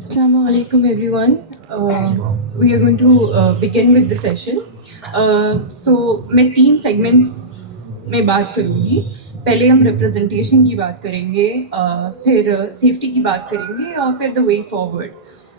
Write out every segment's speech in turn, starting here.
Assalamu alaikum everyone. We are going to begin with the session. So मैं 3 segments में बात करूँगी. पहले हम representation की बात करेंगे, फिर safety की बात करेंगे और फिर the way forward.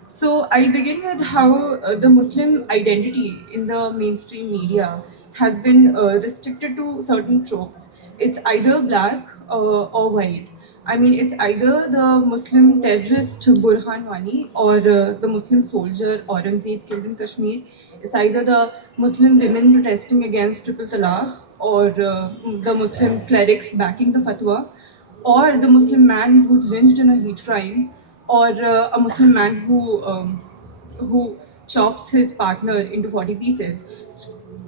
So I'll begin with how the Muslim identity in the mainstream media has been restricted to certain tropes. It's either black or white. I mean, it's either the Muslim terrorist Burhan Wani or the Muslim soldier Aurangzeb killed in Kashmir. It's either the Muslim women protesting against triple talaq or the Muslim clerics backing the fatwa, or the Muslim man who's lynched in a hate crime, or a Muslim man who chops his partner into 40 pieces.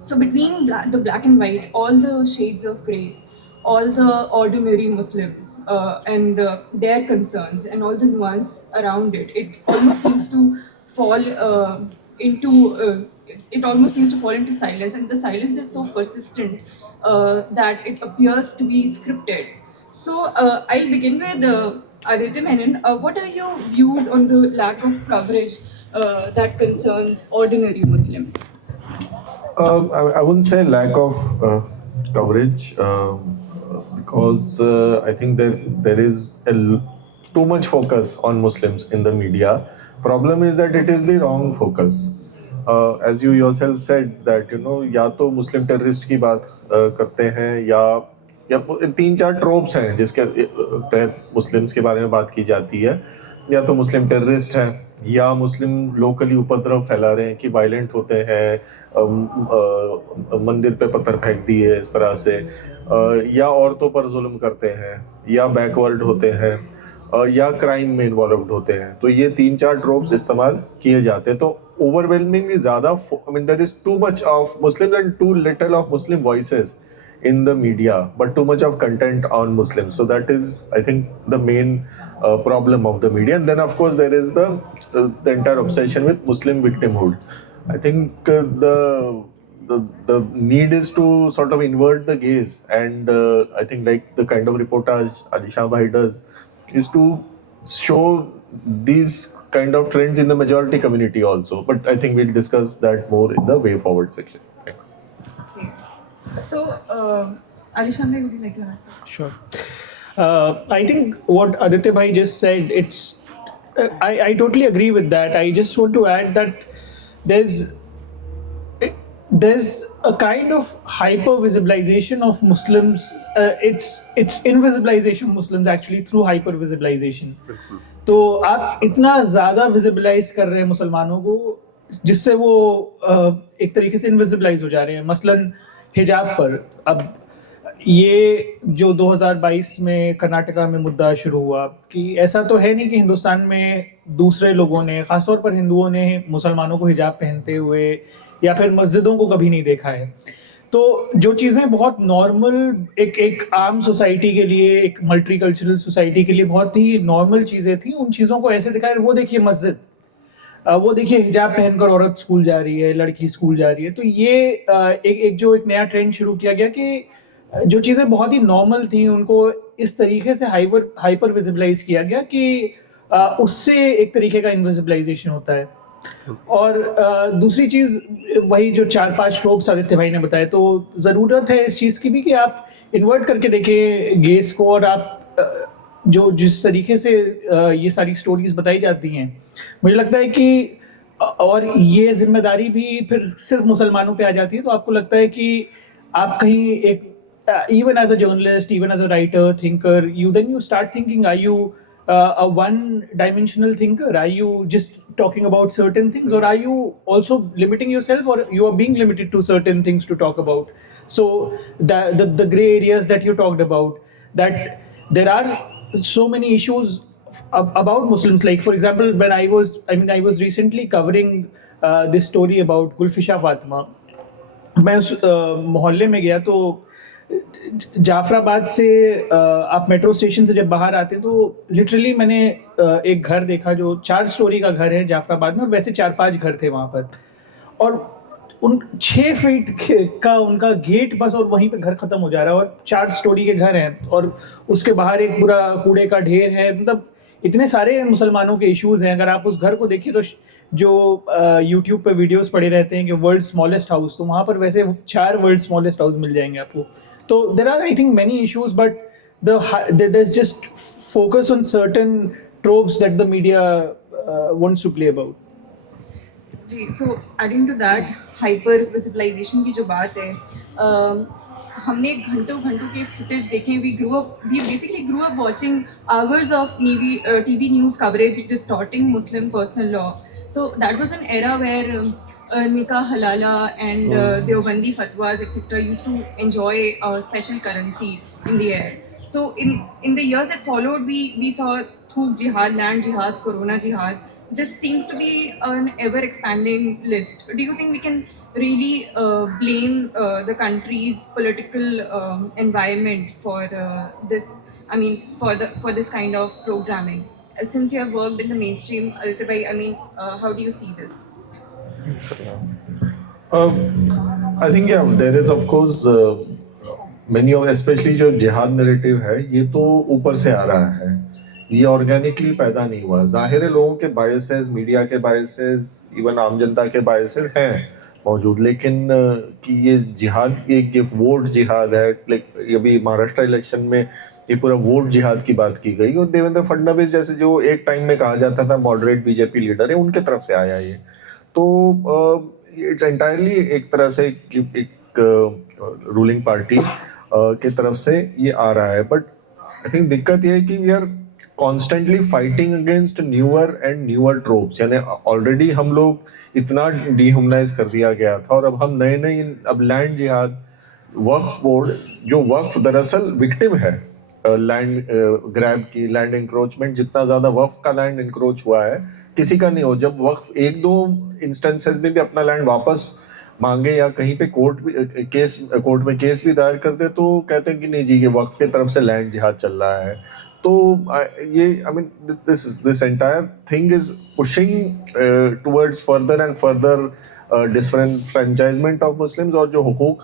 So between the black and white, all the shades of grey, all the ordinary Muslims and their concerns and all the nuance around it, it almost seems to fall into it almost seems to fall into silence, and the silence is so persistent that it appears to be scripted. So I'll begin with Aditya Menon. What are your views on the lack of coverage that concerns ordinary Muslims? I wouldn't say lack of coverage because I think there is too much focus on Muslims in the media. Problem is that it is the wrong focus. As you yourself said that या तो मुस्लिम terrorist की बात करते हैं या 3-4 tropes हैं जिसके तहत मुस्लिम्स के बारे में बात की जाती है. या तो मुस्लिम टेररिस्ट हैं या मुस्लिम लोकली उपद्रव फैला रहे हैं कि वायलेंट होते हैं, मंदिर पे पत्थर फेंक दिए इस तरह से, या औरतों पर जुल्म करते हैं, या बैकवर्ड होते हैं, या क्राइम में इन्वॉल्व होते हैं. तो ये 3-4 ट्रोप्स इस्तेमाल किए जाते हैं. तो ओवरवेलमिंगली ज्यादा, I mean there is too much of Muslims and too little of Muslim voices in the media, but too much of content on Muslims. So that is, I think, the main problem of the media. And then, of course, there is the entire obsession with Muslim victimhood. I think the need is to sort of invert the gaze, and I think like the kind of reportage Alisha Bhai does is to show these kind of trends in the majority community also. But I think we'll discuss that more in the way forward section. Thanks. So, Alishan, would you like to add? Sure. I think what Aditya Bhai just said, I totally agree with that. I just want to add that there's a kind of hyper visibilization of Muslims. It's invisibilization of Muslims actually through hyper visibilization. तो आप इतना ज़्यादा विजिबलाइज कर रहे हैं मुसलमानों को जिससे वो एक तरीके से इनविजिबलाइज हो जा रहे हैं. मसलन हिजाब पर अब ये जो 2022 में कर्नाटका में मुद्दा शुरू हुआ कि ऐसा तो है नहीं कि हिंदुस्तान में दूसरे लोगों ने, खासतौर पर हिंदुओं ने, मुसलमानों को हिजाब पहनते हुए या फिर मस्जिदों को कभी नहीं देखा है. तो जो चीज़ें बहुत नॉर्मल एक आम सोसाइटी के लिए, एक मल्टीकल्चरल सोसाइटी के लिए बहुत ही नॉर्मल चीज़ें थी, उन चीज़ों को ऐसे दिखाया. वो देखिए मस्जिद, वो देखिए हिजाब पहनकर औरत स्कूल जा रही है, लड़की स्कूल जा रही है. तो ये एक नया ट्रेंड शुरू किया गया कि जो चीज़ें बहुत ही नॉर्मल थी उनको इस तरीके से हाइपर विजिबलाइज किया गया कि उससे एक तरीके का इनविजिबलाइजेशन होता है. और दूसरी चीज़ वही जो 4-5 ट्रोप्स आदित्य भाई ने बताए, तो ज़रूरत है इस चीज़ की भी कि आप इन्वर्ट करके देखें गेस को, और आप जो जिस तरीके से ये सारी स्टोरीज बताई जाती हैं, मुझे लगता है कि और ये जिम्मेदारी भी फिर सिर्फ मुसलमानों पे आ जाती है. तो आपको लगता है कि आप कहीं एक even as a journalist, even as a writer, thinker, you start thinking, are you a one-dimensional thinker? Are you just talking about certain things, or are you also limiting yourself, or you are being limited to certain things to talk about? So the gray areas that you talked about, that there are so many issues about Muslims. Like for example, when I was recently covering this story about Gulfisha Fatima. मैं उस मोहल्ले में गया तो जाफराबाद से आप metro station से जब बाहर आते तो लिटरली मैंने एक घर देखा जो 4 स्टोरी का घर है जाफराबाद में, और वैसे 4-5 घर थे वहाँ पर, और उन 6 फीट का उनका गेट बस, और वहीं पे घर खत्म हो जा रहा है, और 4 स्टोरी के घर हैं, और उसके बाहर एक पूरा कूड़े का ढेर है. मतलब इतने सारे मुसलमानों के इश्यूज हैं. अगर आप उस घर को देखिए तो जो यूट्यूब पे वीडियोस पड़े रहते हैं कि वर्ल्ड स्मॉलेस्ट हाउस, तो वहाँ पर वैसे 4 वर्ल्ड स्मॉलेस्ट हाउस मिल जाएंगे आपको. तो there are I think many issues, but there's just focus on certain tropes that the media wants to play about. जी, so adding to that, hyper visibilisation की जो बात है, हमने घंटों के फुटेज देखे. We basically grew up watching hours of TV news coverage distorting Muslim personal law. So that was an era where nikah halala and Deobandi fatwas etc. used to enjoy a special currency in the air. So in the years that followed, we saw Thook Jihad, Land Jihad, Corona Jihad. This seems to be an ever expanding list. Do you think we can really blame the country's political environment for this? I mean, for this kind of programming. Since you have worked in the mainstream, Aditya bhai, I mean, how do you see this? I think there is of course many of, especially जो जिहाद narrative है, ये तो ऊपर से आ रहा है, ये ऑर्गेनिकली पैदा नहीं हुआ. जाहिर है लोगों के बायसेस, मीडिया के बायसेस, इवन आम जनता के बायसेस हैं मौजूद, लेकिन कि ये जिहाद एक वोट जिहाद है. अभी महाराष्ट्र इलेक्शन में ये पूरा वोट जिहाद की बात की गई, और देवेंद्र फडणवीस जैसे जो एक टाइम में कहा जाता था मॉडरेट बीजेपी लीडर है, उनके तरफ से आया ये. तो इट्स एंटायरली एक तरह से एक रूलिंग पार्टी की तरफ से ये आ रहा है. बट आई थिंक दिक्कत ये है कि we are constantly fighting against newer and newer tropes. यानी ऑलरेडी हम लोग इतना डिह्यूमनाइज कर दिया गया था, और अब हम नए अब लैंड जिहाद, वक्फ बोर्ड, जो वक्फ दरअसल विक्टिम है लैंड ग्रैब की, लैंड इंक्रोचमेंट. जितना ज्यादा वक्फ का लैंड इंक्रोच हुआ है, किसी का नहीं हो. जब वक्फ 1-2 इंस्टेंसेस में भी अपना लैंड वापस मांगे या कहीं पे कोर्ट में केस भी दायर कर दे, तो कहते हैं कि नहीं जी, ये वक्फ की तरफ से लैंड जिहाद चल रहा है. तो ये I mean this entire thing is pushing towards further and further disenfranchisement of Muslims, और जो हुकूक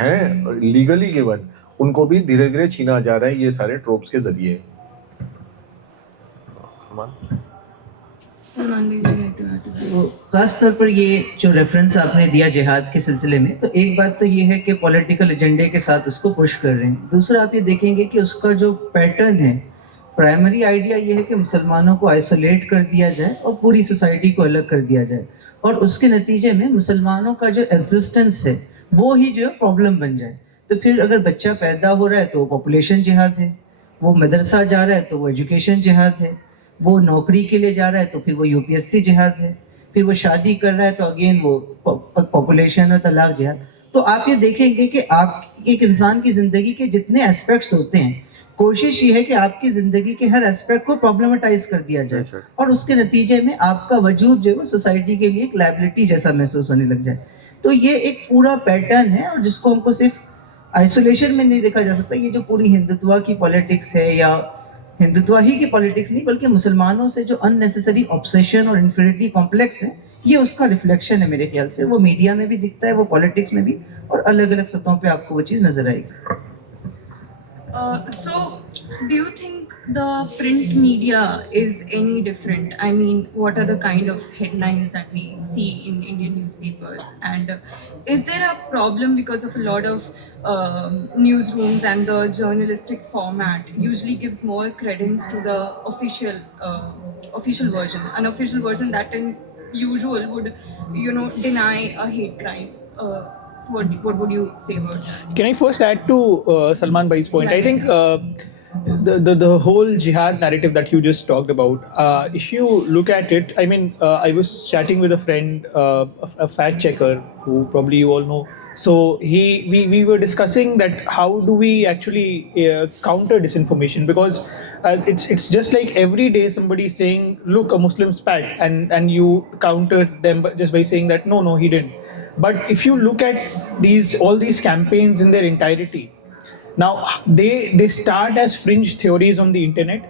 हैं लीगली गिवन, उनको भी धीरे धीरे छीना जा रहा है ये सारे ट्रोप्स के जरिए. तो खास तौर पर ये जो रेफरेंस आपने दिया जिहाद के सिलसिले में, तो एक बात तो ये है कि पॉलिटिकल एजेंडे के साथ उसको पुश कर रहे हैं. दूसरा आप ये देखेंगे कि उसका जो पैटर्न है, प्राइमरी आइडिया ये है कि मुसलमानों को आइसोलेट कर दिया जाए और पूरी सोसाइटी को अलग कर दिया जाए, और उसके नतीजे में मुसलमानों का जो एग्जिस्टेंस है वो ही जो प्रॉब्लम बन जाए. तो फिर अगर बच्चा पैदा हो रहा है तो पॉपुलेशन जिहाद है, वो मदरसा जा रहा है तो वो एजुकेशन जिहाद है, वो नौकरी के लिए जा रहा है तो फिर वो यूपीएससी जिहाद है, फिर वो शादी कर रहा है तो अगेन वो पॉपुलेशन और तलाक जिहाद. तो आप ये देखेंगे कि आप एक इंसान की जिंदगी के जितने एस्पेक्ट्स होते हैं, कोशिश ये है कि आपकी जिंदगी के हर एस्पेक्ट को प्रॉब्लमेटाइज कर दिया जाए, और उसके नतीजे में आपका वजूद जो है सोसाइटी के लिए एक लायबिलिटी जैसा महसूस होने लग जाए. तो ये एक पूरा पैटर्न है, और जिसको हमको सिर्फ आइसोलेशन में नहीं देखा जा सकता. ये जो पूरी हिंदुत्व की पॉलिटिक्स है, या हिंदुत्व ही की पॉलिटिक्स नहीं, बल्कि मुसलमानों से जो अननेसेसरी ऑब्सेशन और इन्फीरियरिटी कॉम्प्लेक्स है, ये उसका रिफ्लेक्शन है मेरे ख्याल से. वो मीडिया में भी दिखता है, वो पॉलिटिक्स में भी, और अलग अलग सतहों पे आपको वो चीज़ नजर आएगी. So, do you think the print media is any different? I mean, what are the kind of headlines that we see in Indian newspapers? And is there a problem because of a lot of newsrooms, and the journalistic format usually gives more credence to the official version, an official version that in usual would, deny a hate crime? So what would you say about that? Can I first add to Salman Bhai's point? I think the whole jihad narrative that you just talked about, if you look at it, I mean, I was chatting with a friend, a fact checker who probably you all know. So we were discussing that how do we actually counter disinformation, because it's just like every day somebody saying, look, a Muslim spat, and you counter them just by saying that no, he didn't. But if you look at all these campaigns in their entirety, now they start as fringe theories on the internet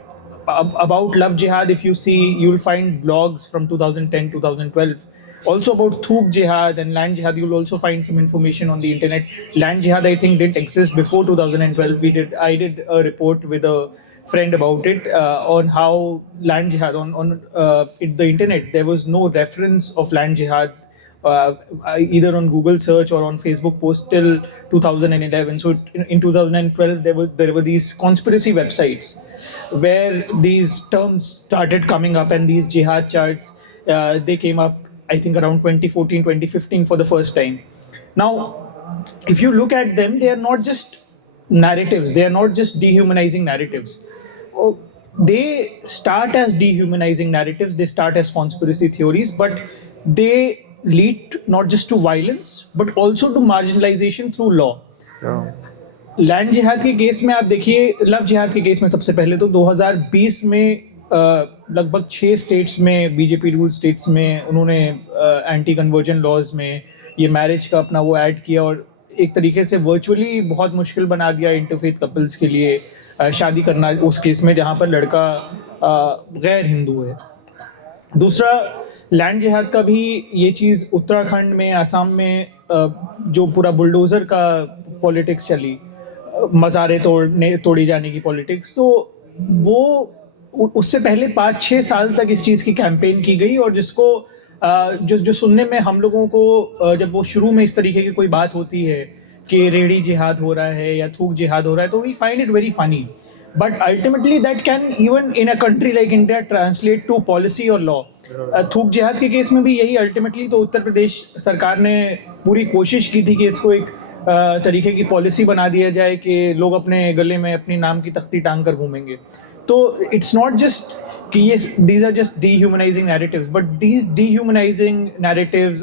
about love jihad. If you see, you'll find blogs from 2010, 2012. Also about Thook jihad and land jihad, you'll also find some information on the internet. Land jihad, I think, didn't exist before 2012. I did a report with a friend about it on how land jihad on the internet. There was no reference of land jihad either on Google search or on Facebook post till 2011. So in 2012 there were these conspiracy websites where these terms started coming up, and these jihad charts they came up I think around 2014 2015 for the first time. Now if you look at them, they are not just narratives, they are not just dehumanizing narratives. They start as dehumanizing narratives, they start as conspiracy theories, but they lead not just to violence but also to marginalization through law. Land जिहाद के case में आप देखिए, love जिहाद के case में सबसे पहले तो 2020 में लगभग 6 स्टेट्स में, बीजेपी रूल स्टेट्स में, उन्होंने एंटी कन्वर्जन लॉज में ये मैरिज का अपना वो ऐड किया और एक तरीके से वर्चुअली बहुत मुश्किल बना दिया इंटरफेथ कपल्स के लिए शादी करना उस केस में जहाँ पर लड़का गैर हिंदू है. दूसरा, लैंड जिहाद का भी ये चीज़ उत्तराखंड में, आसाम में जो पूरा बुलडोज़र का पॉलिटिक्स चली, मज़ारे तोड़ी जाने की पॉलिटिक्स, तो वो उससे पहले 5-6 साल तक इस चीज़ की कैंपेन की गई और जिसको जो सुनने में हम लोगों को जब वो शुरू में इस तरीके की कोई बात होती है कि रेडी जिहाद हो रहा है या थूक जिहाद हो रहा है, तो we find it very funny, but ultimately that can even in a country like India translate to policy और लॉ. थूक जिहाद के केस में भी यही अल्टीमेटली, तो उत्तर प्रदेश सरकार ने पूरी कोशिश की थी कि इसको एक तरीके की पॉलिसी बना दिया जाए कि लोग अपने गले में अपनी नाम की तख्ती टांग कर घूमेंगे. तो इट्स नॉट जस्ट कि ये these are just dehumanising narratives, but these dehumanising narratives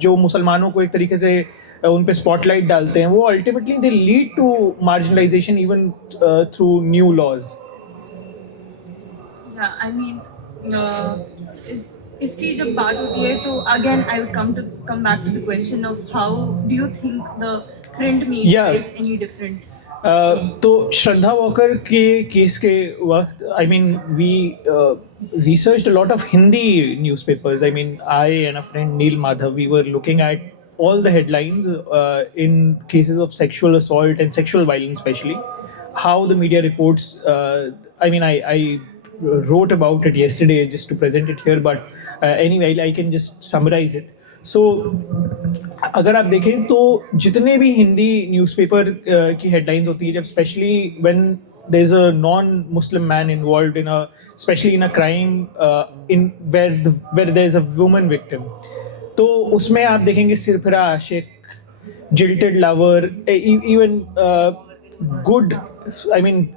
जो मुसलमानों को एक तरीके से उन पे स्पॉटलाइट डालते हैं, वो ultimately they lead to marginalisation even through new laws. I mean इसकी जब बात होती है तो again I would come back to the question of how do you think the print media is any different. तो श्रद्धा वॉकर के केस के वक्त, I mean we researched a lot of Hindi newspapers. I mean, I and a friend Neil Madhav, we were looking at all the headlines in cases of sexual assault and sexual violence, especially how the media reports. I mean, I wrote about it yesterday just to present it here, but anyway, I can just summarize it. So अगर आप देखें तो जितने भी Hindi newspaper की headlines होती है, जब specially when there is a non-Muslim man involved in especially in a crime in where there is a woman victim, तो उसमें आप देखेंगे सिरफिरा आशिक, jilted lover, even good, I mean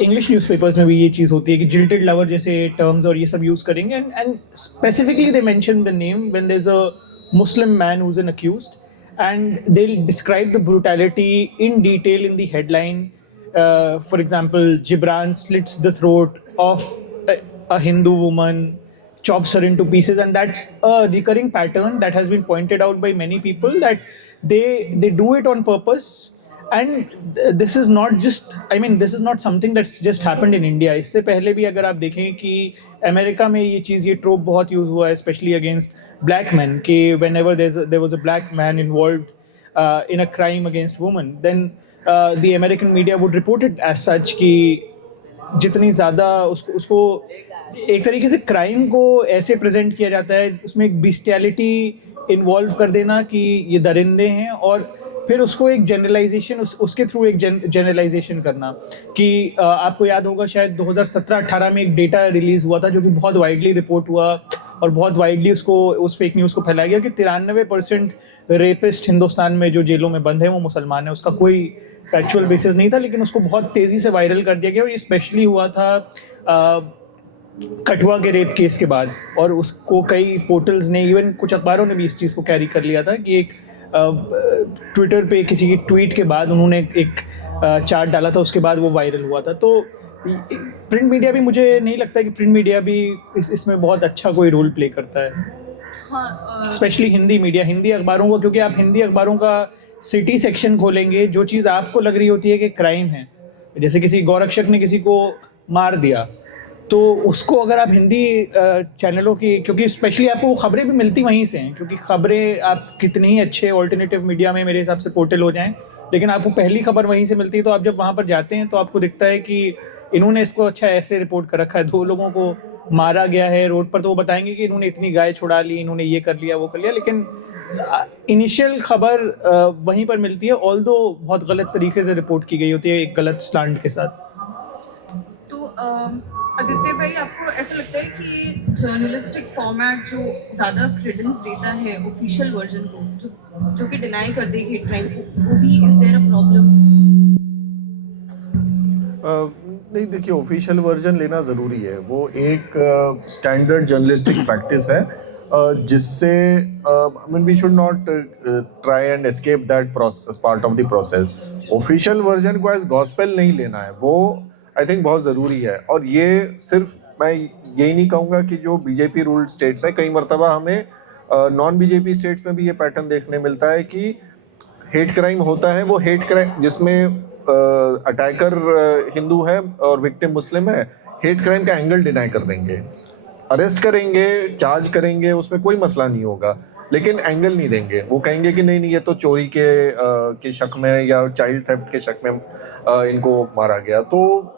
English newspapers में भी ये चीज़ होती है कि जिल्टेड लवर जैसे टर्म्स और ये सब यूज़ करेंगे, and specifically they mention the name when there is a Muslim man who is an accused and they will describe the brutality in detail in the headline. For example, Jibran slits the throat of a Hindu woman, chops her into pieces, and that's a recurring pattern that has been pointed out by many people, that they do it on purpose. And this is not just, I mean, this is not something that's just happened in India. इससे पहले भी अगर आप देखें कि America में ये चीज़, ये ट्रोप बहुत यूज़ हुआ है, स्पेशली अगेंस्ट ब्लैक मैन, कि whenever there was a black man involved in a crime against women, then the American media would report it as such कि जितनी ज़्यादा उसको एक तरीके से क्राइम को ऐसे प्रेजेंट किया जाता है, उसमें एक बिस्टियलिटी इन्वॉल्व कर देना कि ये दरिंदे हैं, और फिर उसको एक जनरलाइजेशन, उसके थ्रू एक जनरलाइजेशन करना कि आपको याद होगा शायद 2017-18 में एक डेटा रिलीज़ हुआ था जो कि बहुत वाइडली रिपोर्ट हुआ और बहुत वाइडली उस फेक न्यूज़ को फैलाया गया कि 93% रेपिस्ट हिंदुस्तान में जो जेलों में बंद हैं वो मुसलमान हैं. उसका कोई फैक्चुअल बेसिस नहीं था, लेकिन उसको बहुत तेज़ी से वायरल कर दिया गया, और ये स्पेशली हुआ था कठुआ के रेप केस के बाद, और उसको कई पोर्टल्स ने, इवन कुछ अखबारों ने भी इस चीज़ को कैरी कर लिया था कि एक ट्विटर पे किसी की ट्वीट के बाद उन्होंने एक चार्ट डाला था, उसके बाद वो वायरल हुआ था. तो प्रिंट मीडिया भी, मुझे नहीं लगता कि प्रिंट मीडिया भी इसमें बहुत अच्छा कोई रोल प्ले करता है, स्पेशली हिंदी मीडिया, हिंदी अखबारों का, क्योंकि आप हिंदी अखबारों का सिटी सेक्शन खोलेंगे, जो चीज़ आपको लग रही होती है कि क्राइम है, जैसे किसी गौरक्षक ने किसी को मार दिया, तो उसको अगर आप हिंदी चैनलों की, क्योंकि स्पेशली आपको खबरें भी मिलती वहीं से हैं, क्योंकि खबरें आप कितनी ही अच्छे ऑल्टरनेटिव मीडिया में मेरे हिसाब से पोर्टल हो जाएं, लेकिन आपको पहली खबर वहीं से मिलती है। तो आप जब वहाँ पर जाते हैं तो आपको दिखता है कि इन्होंने इसको अच्छा ऐसे रिपोर्ट कर रखा है, 2 लोगों को मारा गया है रोड पर, तो वो बताएंगे कि इन्होंने इतनी गाय छुड़ा ली, इन्होंने ये कर लिया वो कर लिया, लेकिन इनिशियल खबर वहीं पर मिलती है, ऑल्दो बहुत गलत तरीके से रिपोर्ट की गई होती है एक गलत स्लैंट के साथ। तो आदित्य भाई, आपको ऐसा लगता है कि जर्नलिस्टिक फॉर्मेट जो ज़्यादा क्रेडेंस देता है ऑफिशियल वर्जन को, जो कि डिनाई कर दे हेट क्राइम को, वो भी इज देयर अ प्रॉब्लम? नहीं, देखिए, ऑफिशियल वर्जन लेना ज़रूरी है। वो एक स्टैंडर्ड जर्नलिस्टिक प्रैक्टिस है जिससे we should not try and escape that part of the process. Official version को एज गॉस्पेल नहीं लेना है, वो आई थिंक बहुत ज़रूरी है। और ये सिर्फ मैं यही नहीं कहूँगा कि जो बीजेपी रूल्ड स्टेट्स हैं, कई मरतबा हमें नॉन बीजेपी स्टेट्स में भी ये पैटर्न देखने मिलता है कि हेट क्राइम होता है, वो हेट क्राइम जिसमें अटैकर हिंदू है और विक्टिम मुस्लिम है, हेट क्राइम का एंगल डिनाई कर देंगे, अरेस्ट करेंगे, चार्ज करेंगे, उसमें कोई मसला नहीं होगा, लेकिन एंगल नहीं देंगे। वो कहेंगे कि नहीं ये तो चोरी के शक में या चाइल्ड थेफ्ट के शक में इनको मारा गया। तो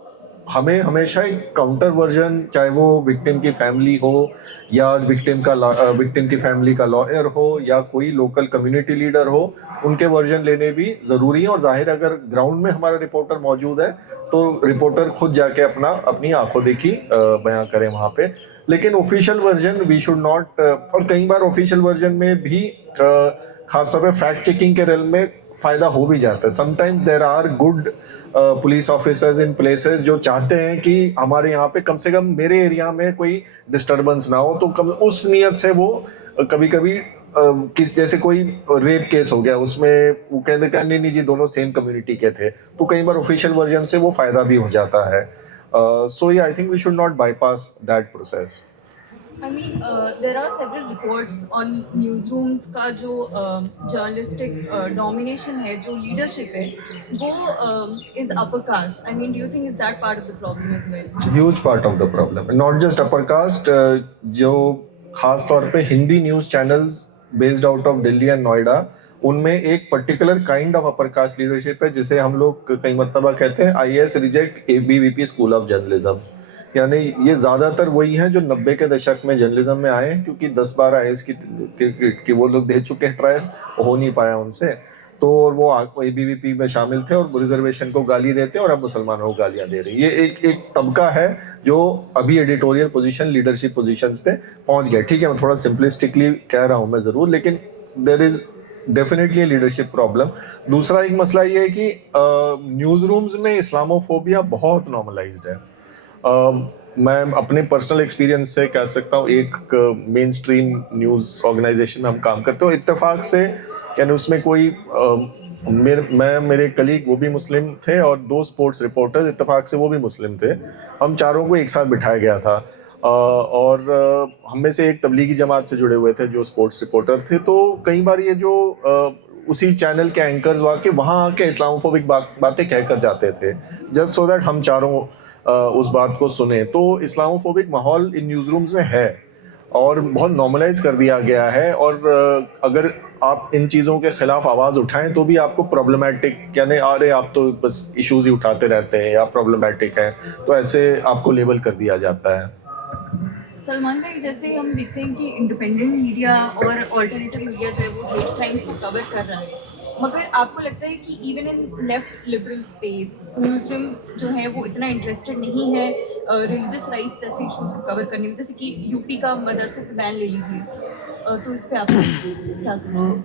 हमें हमेशा एक काउंटर वर्जन, चाहे वो विक्टिम की फैमिली हो या विक्टिम की फैमिली का लॉयर हो या कोई लोकल कम्युनिटी लीडर हो, उनके वर्जन लेने भी ज़रूरी है। और जाहिर अगर ग्राउंड में हमारा रिपोर्टर मौजूद है तो रिपोर्टर खुद जाके अपनी आंखों देखी बयां करें वहाँ पे। लेकिन official version we should not, और कई बार ऑफिशियल वर्जन में भी खासतौर पे फैक्ट चेकिंग के रेल में फ़ायदा हो भी जाता है। Sometimes there are good police officers in places जो चाहते हैं कि हमारे यहाँ पे कम से कम मेरे एरिया में कोई डिस्टर्बेंस ना हो, तो उस नियत से वो कभी कभी किस जैसे कोई रेप केस हो गया, उसमें वो कहते हैं नहीं जी दोनों सेम कम्युनिटी के थे, तो कई बार ऑफिशियल वर्जन से वो फ़ायदा भी हो जाता है। So yeah I think we should not bypass that process. I mean, there are several reports on newsrooms का जो journalistic domination है, जो leadership है, वो is upper caste. I mean, do you think is that part of the problem as well? Huge part of the problem. Not just upper caste, जो खास तौर पे Hindi news channels based out of Delhi and Noida, उनमें एक particular kind of upper caste leadership है जिसे हम लोग कई मरतबा कहते हैं IAS reject ABVP school of journalism. यानी ये ज़्यादातर वही हैं जो 90 के दशक में जर्नलिज्म में आए, क्योंकि 10-12 IAS की वो लोग दे चुके हैं ट्रायल, हो नहीं पाया उनसे, तो वो ABVP में शामिल थे और रिजर्वेशन को गाली देते हैं और अब मुसलमानों को गालियाँ दे रहे हैं। ये एक तबका है जो अभी एडिटोरियल पोजीशन, लीडरशिप पोजीशंस पे पहुंच गया। ठीक है, मैं थोड़ा सिंपलिस्टिकली कह रहा हूँ मैं ज़रूर, लेकिन there is definitely leadership problem. दूसरा एक मसला ये है कि न्यूज़ रूम्स में इस्लामोफोबिया बहुत नॉर्मलाइज्ड है। मैं अपने पर्सनल एक्सपीरियंस से कह सकता हूँ, एक मेन स्ट्रीम न्यूज़ ऑर्गेनाइजेशन में हम काम करते हो, इत्तेफाक से यानी उसमें कोई मेरे कलीग वो भी मुस्लिम थे और 2 स्पोर्ट्स रिपोर्टर्स इत्तेफाक से वो भी मुस्लिम थे। हम चारों को एक साथ बिठाया गया था और हम में से एक तबलीगी जमात से जुड़े हुए थे जो स्पोर्ट्स रिपोर्टर थे। तो कई बार ये जो उसी चैनल के एंकर्स वहाँ आके इस्लामोफोबिक बातें कहकर जाते थे जस्ट सो दैट हम चारों उस बात को सुने। तो इस्लामोफोबिक माहौल इन न्यूज़ रूम्स में है और बहुत नॉर्मलाइज कर दिया गया है, और अगर आप इन चीज़ों के खिलाफ आवाज़ उठाएं तो भी आपको प्रॉब्लमेटिक, यानी अरे आप तो बस इश्यूज ही उठाते रहते हैं या प्रॉब्लमेटिक हैं, तो ऐसे आपको लेबल कर दिया जाता है। सलमान भाई, जैसे हम देखते हैं कि इंडिपेंडेंट मीडिया और अल्टरनेटिव मीडिया जो है वो हेट क्राइम्स को कवर कर रहा है, मगर आपको लगता है कि even in left liberal space news rooms जो है वो इतना इंटरेस्टेड नहीं है रिलीजियस राइट्स जैसे इश्यूज को कवर करने में? जैसे कि यूपी का मदरसों पे बैन ले लीजिए, तो इस पर आप क्या सोचते हैं?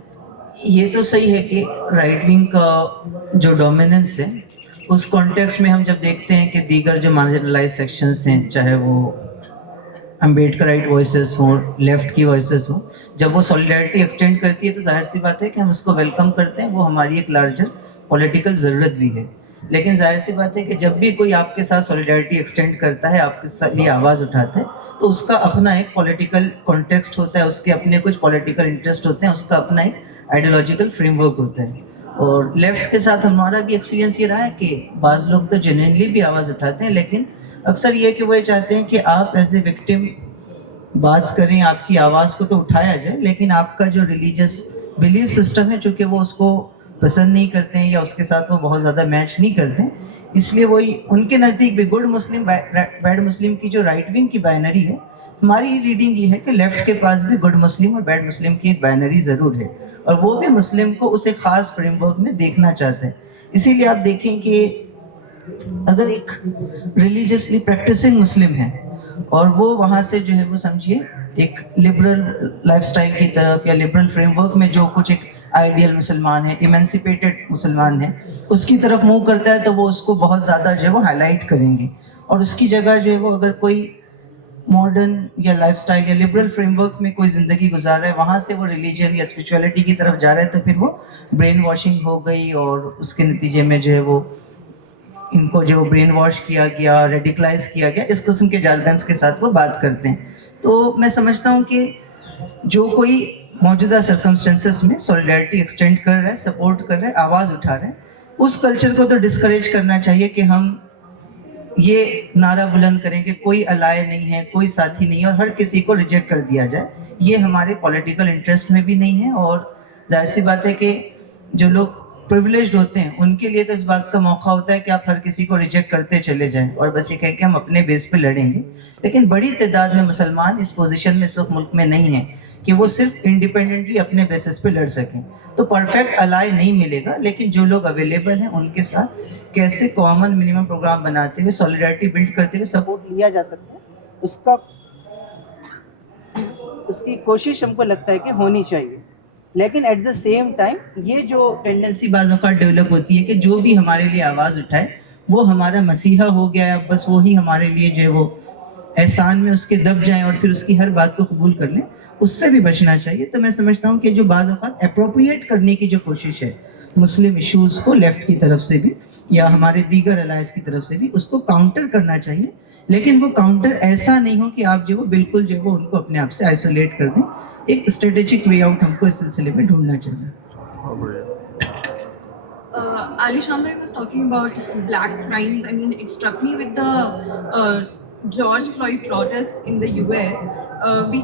ये तो सही है कि राइट विंग का जो डोमिनेंस है उस कॉन्टेक्स्ट में हम जब देखते हैं कि दीगर जो मार्जिनलाइज सेक्शंस हैं, चाहे वो अम्बेडकराइट वॉइसेस हों, लेफ्ट की वॉइसेस हों, जब वो सॉलिडारिटी एक्सटेंड करती है तो जाहिर सी बात है कि हम उसको वेलकम करते हैं, वो हमारी एक लार्जर पॉलिटिकल ज़रूरत भी है। लेकिन जाहिर सी बात है कि जब भी कोई आपके साथ सॉलिडारिटी एक्सटेंड करता है, आपके लिए आवाज़ उठाता है, तो उसका अपना एक पॉलिटिकल कॉन्टेक्स्ट होता है, उसके अपने कुछ पॉलिटिकल इंटरेस्ट होते हैं, उसका अपना एक आइडियोलॉजिकल फ्रेमवर्क होता है। और लेफ्ट के साथ हमारा भी एक्सपीरियंस ये रहा है कि बाज़ लोग तो जेन्युइनली भी आवाज़ उठाते हैं, लेकिन अक्सर ये कि वो ये चाहते हैं कि आप एज ए विक्टिम बात करें, आपकी आवाज़ को तो उठाया जाए, लेकिन आपका जो रिलीजियस बिलीफ सिस्टम है चूँकि वो उसको पसंद नहीं करते हैं या उसके साथ वो बहुत ज़्यादा मैच नहीं करते हैं, इसलिए वही उनके नज़दीक भी गुड मुस्लिम बैड मुस्लिम की जो राइट विंग की बाइनरी है, हमारी रीडिंग ये है कि लेफ्ट के पास भी गुड मुस्लिम और बैड मुस्लिम की एक बाइनरी ज़रूर है, और वो भी मुस्लिम को उस एक ख़ास फ्रेमवर्क में देखना चाहते हैं। इसीलिए आप देखें कि अगर एक रिलीजियसली प्रैक्टिसिंग मुस्लिम है और वो वहाँ से जो है वो समझिए एक लिबरल लाइफस्टाइल की तरफ या लिबरल फ्रेमवर्क में जो कुछ एक आइडियल मुसलमान है, इमेंसिपेटेड मुसलमान है, उसकी तरफ मूव करता है, तो वो उसको बहुत ज़्यादा जो है वो हाईलाइट करेंगे, और उसकी जगह जो है वो अगर कोई मॉडर्न या लाइफस्टाइल या लिबरल फ्रेमवर्क में कोई ज़िंदगी गुजार रहा है, वहाँ से वो रिलीजन या स्पिरिचुअलिटी की तरफ जा रहा है, तो फिर वो ब्रेन वॉशिंग हो गई और उसके नतीजे में जो है वो इनको जो ब्रेन वॉश किया गया, रेडिकलाइज किया गया, इस किस्म के जार्गन्स के साथ वो बात करते हैं। तो मैं समझता हूँ कि जो कोई मौजूदा सर्कमस्टेंसेस में सॉलिडारिटी एक्सटेंड कर रहा है, सपोर्ट कर रहा है, आवाज़ उठा रहा है, उस कल्चर को तो डिस्करेज करना चाहिए कि हम ये नारा बुलंद करें कि कोई अलाय नहीं है, कोई साथी नहीं है और हर किसी को रिजेक्ट कर दिया जाए। ये हमारे पॉलिटिकल इंटरेस्ट में भी नहीं है, और जाहिर सी बात है कि जो लोग प्रिविलेज्ड होते हैं उनके लिए तो इस बात का मौका होता है कि आप हर किसी को रिजेक्ट करते चले जाएं और बस ये कहें कि हम अपने बेस पे लड़ेंगे। लेकिन बड़ी तादाद में मुसलमान इस पोजीशन में इस वक्त मुल्क में नहीं है कि वो सिर्फ इंडिपेंडेंटली अपने बेसिस पे लड़ सकें। तो परफेक्ट अलाय नहीं मिलेगा, लेकिन जो लोग अवेलेबल हैं उनके साथ कैसे कॉमन मिनिमम प्रोग्राम बनाते हुए, सॉलिडारिटी बिल्ड करते हुए सपोर्ट लिया जा सकता है, उसकी कोशिश हमको लगता है कि होनी चाहिए। लेकिन एट द सेम टाइम ये जो टेंडेंसी बाज़ औक़ात डेवलप होती है कि जो भी हमारे लिए आवाज़ उठाए वो हमारा मसीहा हो गया है, बस वही हमारे लिए जो है वो एहसान में उसके दब जाएं और फिर उसकी हर बात को कबूल कर लें, उससे भी बचना चाहिए। तो मैं समझता हूँ कि जो बाज़ औक़ात अप्रोप्रिएट करने की जो कोशिश है मुस्लिम इशूज़ को लेफ़्ट की तरफ से भी या हमारे दीगर अलाइज की तरफ से भी, उसको काउंटर करना चाहिए, लेकिन वो काउंटर ऐसा नहीं हो कि आप जो वो बिल्कुल जो वो उनको अपने आप से आइसोलेट कर दें। एक स्ट्रेटेजिक वे आउट हमको इस सिलसिले में ढूंढना चाहिए। Ali Shambhai was talking about black crimes. I mean, it struck me with the George Floyd protests in the US. We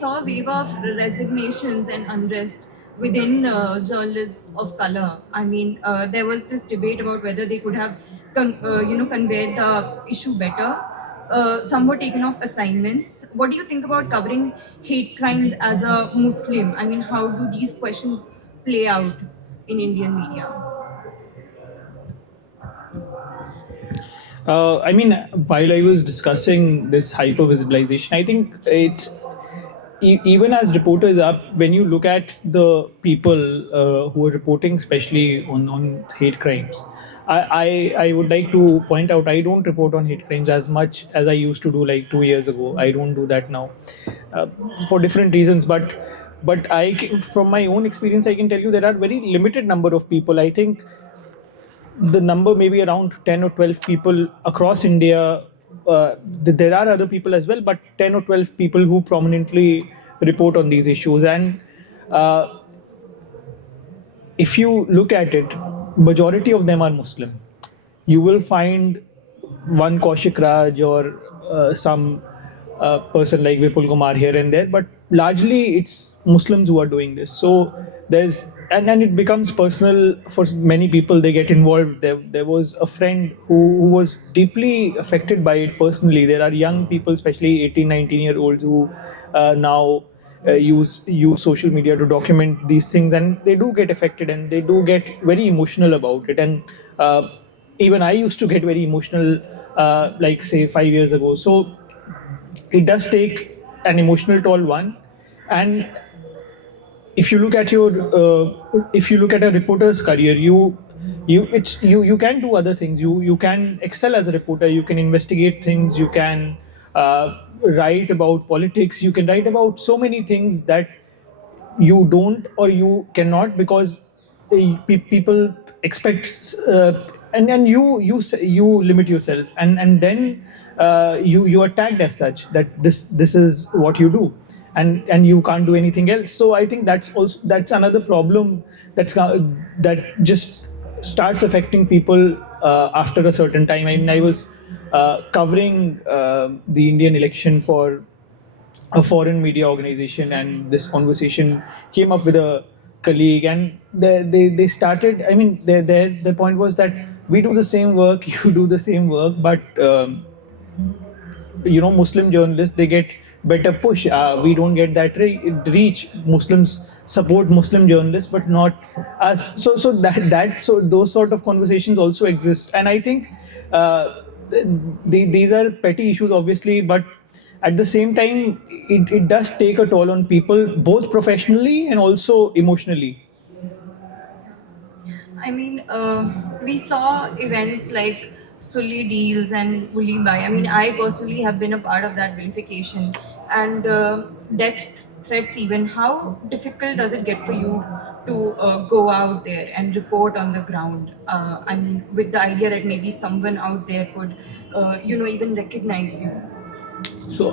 saw a wave of resignations and unrest within journalists of color. I mean, there was this debate about whether they could have conveyed the issue better. Some were taken off assignments. What do you think about covering hate crimes as a Muslim? I mean, how do these questions play out in Indian media? I mean, while I was discussing this hyper-visibilization, I think it's even as reporters, when you look at the people who are reporting, especially on hate crimes, I would like to point out I don't report on hate crimes as much as I used to do like 2 years ago. I don't do that now for different reasons. But from my own experience, I can tell you there are very limited number of people. I think the number may be around 10 or 12 people across India. There are other people as well, but 10 or 12 people who prominently report on these issues. And if you look at it, majority of them are Muslim. You will find one Kaushik Raj or some person like Vipul Kumar here and there, but largely it's Muslims who are doing this. So there's and it becomes personal for many people. They get involved. There was a friend who was deeply affected by it personally. There are young people, especially 18-19-year-olds, who now use social media to document these things, and they do get affected and they do get very emotional about it. And even I used to get very emotional, like say 5 years ago. So it does take an emotional toll, one. And if you look at a reporter's career, you can do other things. You can excel as a reporter. You can investigate things. You can write about politics. You can write about so many things that you don't or you cannot, because people expect and then you limit yourself, and then you are tagged as such, that this is what you do, and you can't do anything else. So I think that's another problem that just starts affecting people after a certain time. I mean, I was covering the Indian election for a foreign media organization, and this conversation came up with a colleague, and they started. I mean, their point was that we do the same work, you do the same work, but Muslim journalists, they get better push. We don't get that reach. Muslims support Muslim journalists, but not us. So those sort of conversations also exist, and I think these are petty issues, obviously, but at the same time, it does take a toll on people, both professionally and also emotionally. I mean, we saw events like Sully deals and Bully Buy. I mean, I personally have been a part of that vilification and death threats even. How difficult does it get for you to go out there and report on the ground? I mean, with the idea that maybe someone out there could, even recognize you. So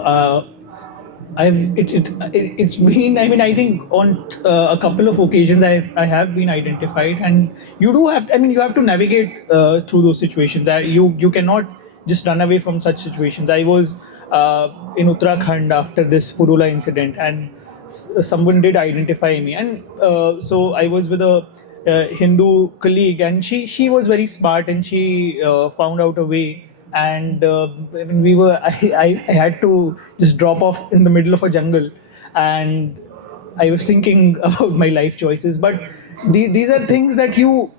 it's been. I mean, I think on a couple of occasions I have been identified, and you do have. I mean, you have to navigate through those situations. You cannot just run away from such situations. I was in Uttarakhand after this Purula incident, and someone did identify me, and so I was with a Hindu colleague, and she was very smart, and she found out a way. And when I had to just drop off in the middle of a jungle, and I was thinking about my life choices. But these are things that you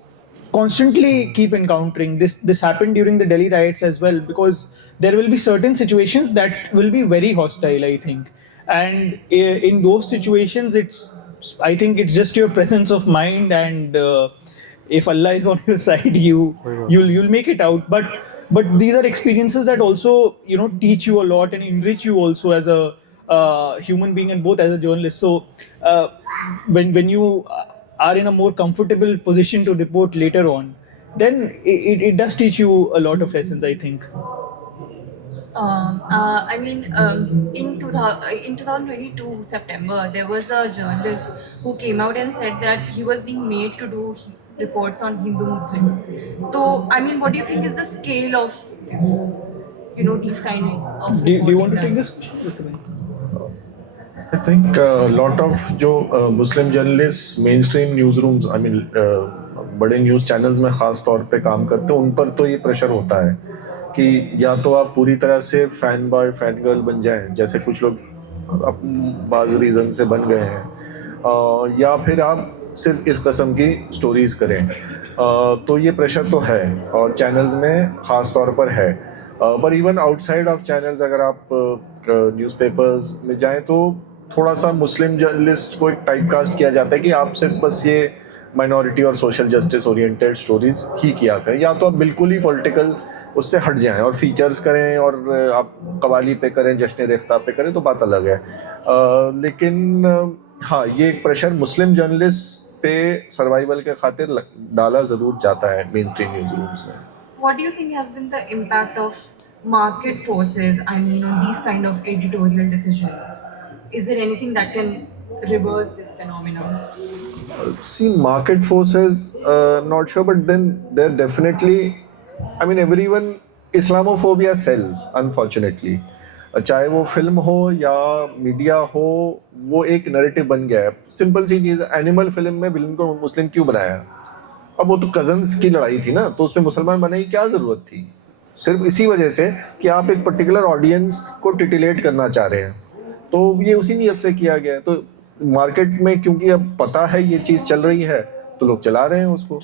constantly keep encountering. This happened during the Delhi riots as well, because there will be certain situations that will be very hostile, I think. And in those situations, I think it's just your presence of mind, and if Allah is on your side, you'll make it out. But these are experiences that also teach you a lot and enrich you also as a human being, and both as a journalist. So when you are in a more comfortable position to report later on, then it does teach you a lot of lessons, I think. I mean, in 2022 September, there was a journalist who came out and said that he was being made to do reports on Hindu-Muslim. So, I mean, what do you think is the scale of this? These kind of. Do you want to take this question? I think a lot of Muslim journalists, mainstream newsrooms, I mean, बड़े news channels में ख़ास तौर पे काम करते हैं, उन पर तो ये प्रेशर होता है कि या तो आप पूरी तरह से फैन बॉय फैन गर्ल बन जाएं, जैसे कुछ लोग बाज़ रीज़न से बन गए हैं, या फिर आप सिर्फ इस किस्म की स्टोरीज करें. तो ये प्रेशर तो है और चैनल्स में ख़ास तौर पर है. पर इवन आउटसाइड ऑफ चैनल्स अगर आप न्यूज़पेपर्स में जाएं तो थोड़ा सा मुस्लिम जर्नलिस्ट को एक टाइप कास्ट किया जाता है कि आप सिर्फ बस ये माइनॉरिटी और सोशल जस्टिस ओरिएंटेड स्टोरीज ही किया करें, या तो आप बिल्कुल ही पॉलिटिकल उससे हट जाएं और फीचर्स करें और आप कवाली पे करें, जश्न रेख्ता पे करें, तो बात अलग है. लेकिन हाँ, ये एक प्रेशर मुस्लिम जर्नलिस्ट पे सर्वाइवल के खातिर डाला ज़रूर जाता है मेन स्ट्रीम न्यूज़ रूम्स में. What do you think has been the impact of market forces, I mean, on these kind of editorial decisions? Is there anything that can reverse this phenomenon? See, market forces, not sure, but then they're definitely, I mean, everyone, Islamophobia sells, unfortunately. चाहे वो film हो या media हो, वो एक narrative बन गया है. सिंपल सी चीज़, एनिमल फिल्म में विलन को मुस्लिम क्यों बनाया? अब वो तो कजन्स की लड़ाई थी ना, तो उसमें मुसलमान बनाने की क्या ज़रूरत थी? सिर्फ इसी वजह से कि आप एक पर्टिकुलर ऑडियंस को टिटिलेट करना चाह रहे हैं. तो ये उसी नीयत से किया गया है. तो मार्केट में क्योंकि अब पता है ये चीज़ चल रही है, तो लोग चला रहे हैं उसको.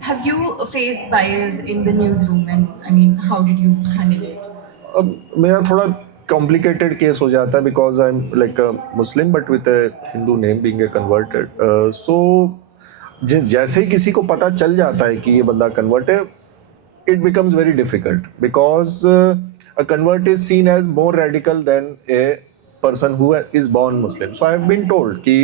Have you faced bias in the newsroom, and I mean, how did you handle it? अब मेरा थोड़ा कॉम्प्लिकेटेड केस हो जाता है because I am like a Muslim but with a Hindu name being a converted. सो जैसे ही किसी को पता चल जाता है कि ये बंदा कन्वर्ट है, it becomes very difficult because a convert is seen as more radical than a person who is born Muslim. So I have been told कि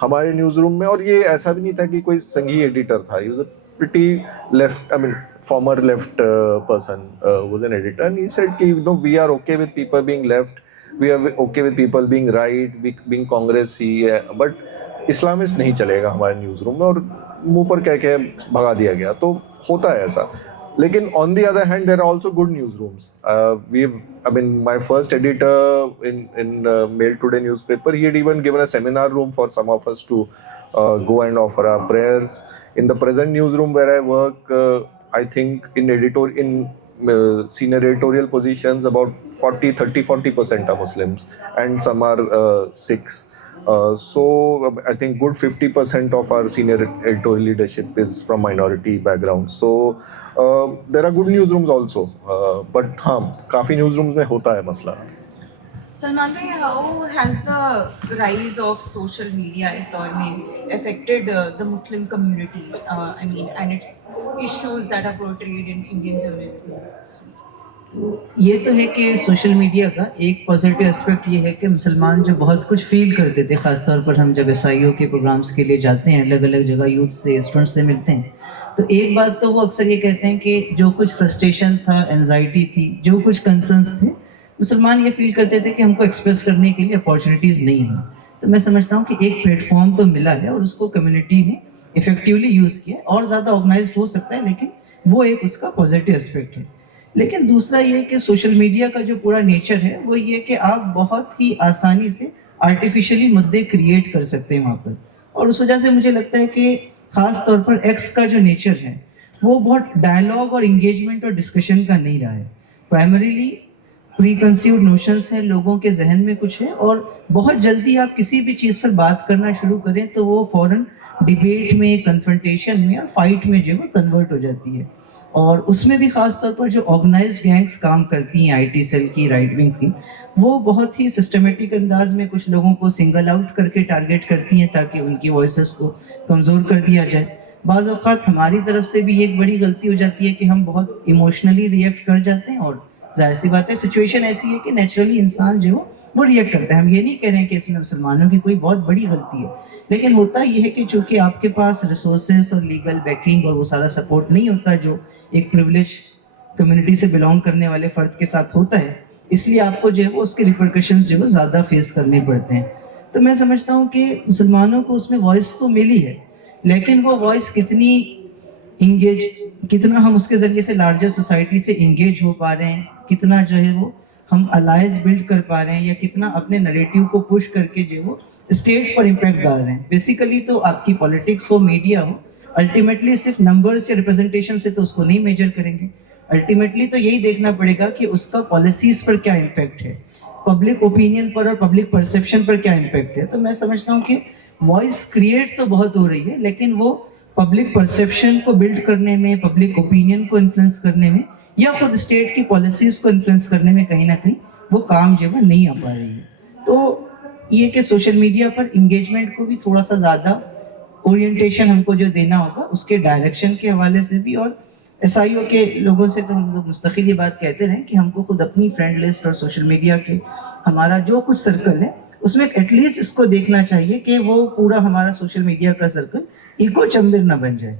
हमारे न्यूज़ रूम में, और ये ऐसा भी नहीं था कि कोई संघी एडिटर था, he was a pretty left, I mean former left person was an editor, and he said कि we are okay with people being left, we are okay with people being right, being Congress ही है, but Islamist नहीं चलेगा हमारे news room में, और मुंह पर कह के भगा दिया गया. तो होता है ऐसा. लेकिन on the other hand, there are also good newsrooms. My first editor in Mail Today newspaper, he had even given a seminar room for some of us to go and offer our prayers. In the present newsroom where I work, I think in senior editorial positions, about 40% are Muslims, and some are Sikhs. So I think good 50% of our senior editorial leadership is from minority backgrounds. So there are good newsrooms also, but हाँ काफी newsrooms में होता है मसला. Salman bhai, how has the rise of social media इस दौर में affected the Muslim community? And its issues that are portrayed in Indian journalism. ये तो है कि सोशल मीडिया का एक पॉजिटिव एस्पेक्ट ये है कि मुसलमान जो बहुत कुछ फील करते थे, ख़ासतौर पर हम जब SIO के प्रोग्राम्स के लिए जाते हैं, अलग अलग जगह यूथ से, स्टूडेंट से मिलते हैं, तो एक बात तो वो अक्सर ये कहते हैं कि जो कुछ फ्रस्ट्रेशन था, एंजाइटी थी, जो कुछ कंसर्न्स थे, मुसलमान ये फील करते थे कि हमको एक्सप्रेस करने के लिए अपॉर्चुनिटीज़ नहीं हैं. तो मैं समझता हूँ कि एक प्लेटफॉर्म तो मिला है और उसको कम्युनिटी ने इफेक्टिवली यूज़ किया. और ज़्यादा ऑर्गेनाइज्ड हो सकता है, लेकिन वो एक उसका पॉजिटिव एस्पेक्ट है. लेकिन दूसरा ये कि सोशल मीडिया का जो पूरा नेचर है वो ये कि आप बहुत ही आसानी से आर्टिफिशियली मुद्दे क्रिएट कर सकते हैं वहाँ पर. और उस वजह से मुझे लगता है कि ख़ास तौर पर एक्स का जो नेचर है वो बहुत डायलॉग और इंगेजमेंट और डिस्कशन का नहीं रहा है. प्राइमरीली प्रीकंसीव्ड नोशंस हैं, लोगों के जहन में कुछ है, और बहुत जल्दी आप किसी भी चीज़ पर बात करना शुरू करें तो वो फ़ौरन डिबेट में, कन्फ्रंटेशन में और फाइट में जो है वो कन्वर्ट हो जाती है. और उसमें भी ख़ास तौर पर जो ऑर्गेनाइज्ड गैंग्स काम करती हैं, IT सेल की, राइट विंग की, वो बहुत ही सिस्टमेटिक अंदाज में कुछ लोगों को सिंगल आउट करके टारगेट करती हैं ताकि उनकी वॉइसेस को कमज़ोर कर दिया जाए. बाज़ औक़ात हमारी तरफ से भी एक बड़ी गलती हो जाती है कि हम बहुत इमोशनली रिएक्ट कर जाते हैं, और जाहिर सी बात है सिचुएशन ऐसी है कि नेचुरली इंसान जो है वो रिएक्ट करता है. हम ये नहीं कह रहे हैं कि इसमें मुसलमानों की कोई बहुत बड़ी गलती है, लेकिन होता ये है कि चूंकि आपके पास रिसोर्सेस और लीगल बैकिंग और वो सारा सपोर्ट नहीं होता जो एक प्रिविलेज कम्युनिटी से बिलोंग करने वाले फ़र्द के साथ होता है, इसलिए आपको जो है वो उसके रिपरकशंस जो है ज़्यादा फेस करने पड़ते हैं. तो मैं समझता हूँ कि मुसलमानों को उसमें वॉइस तो मिली है, लेकिन वो वॉइस कितना हम उसके ज़रिए से लार्जर सोसाइटी से इंगेज हो पा रहे हैं, कितना जो है वो हम अलायंस बिल्ड कर पा रहे हैं, या कितना अपने नरेटिव को पुश करके जो वो स्टेट पर इम्पैक्ट डाल रहे हैं. बेसिकली तो आपकी पॉलिटिक्स हो, मीडिया हो, अल्टीमेटली सिर्फ नंबर्स या रिप्रेजेंटेशन से तो उसको नहीं मेजर करेंगे. अल्टीमेटली तो यही देखना पड़ेगा कि उसका पॉलिसीज पर क्या इम्पैक्ट है, पब्लिक ओपिनियन पर और पब्लिक परसेप्शन पर क्या इम्पैक्ट है. तो मैं समझता हूँ कि वॉइस क्रिएट तो बहुत हो रही है, लेकिन वो पब्लिक परसेप्शन को बिल्ड करने में, पब्लिक ओपिनियन को इन्फ्लुएंस करने में, या खुद स्टेट की पॉलिसीज को इन्फ्लुएंस करने में कहीं ना कहीं वो काम जो है नहीं आ पा रही है. तो ये कि सोशल मीडिया पर इंगेजमेंट को भी थोड़ा सा ज़्यादा ओरिएंटेशन हमको जो देना होगा उसके डायरेक्शन के हवाले से भी. और SIO के लोगों से तो हम लोग मुस्तकिल ये बात कहते रहे कि हमको खुद अपनी फ्रेंड लिस्ट और सोशल मीडिया के हमारा जो कुछ सर्कल है उसमें एटलीस्ट इसको देखना चाहिए कि वो पूरा हमारा सोशल मीडिया का सर्कल इको चैम्बर ना बन जाए.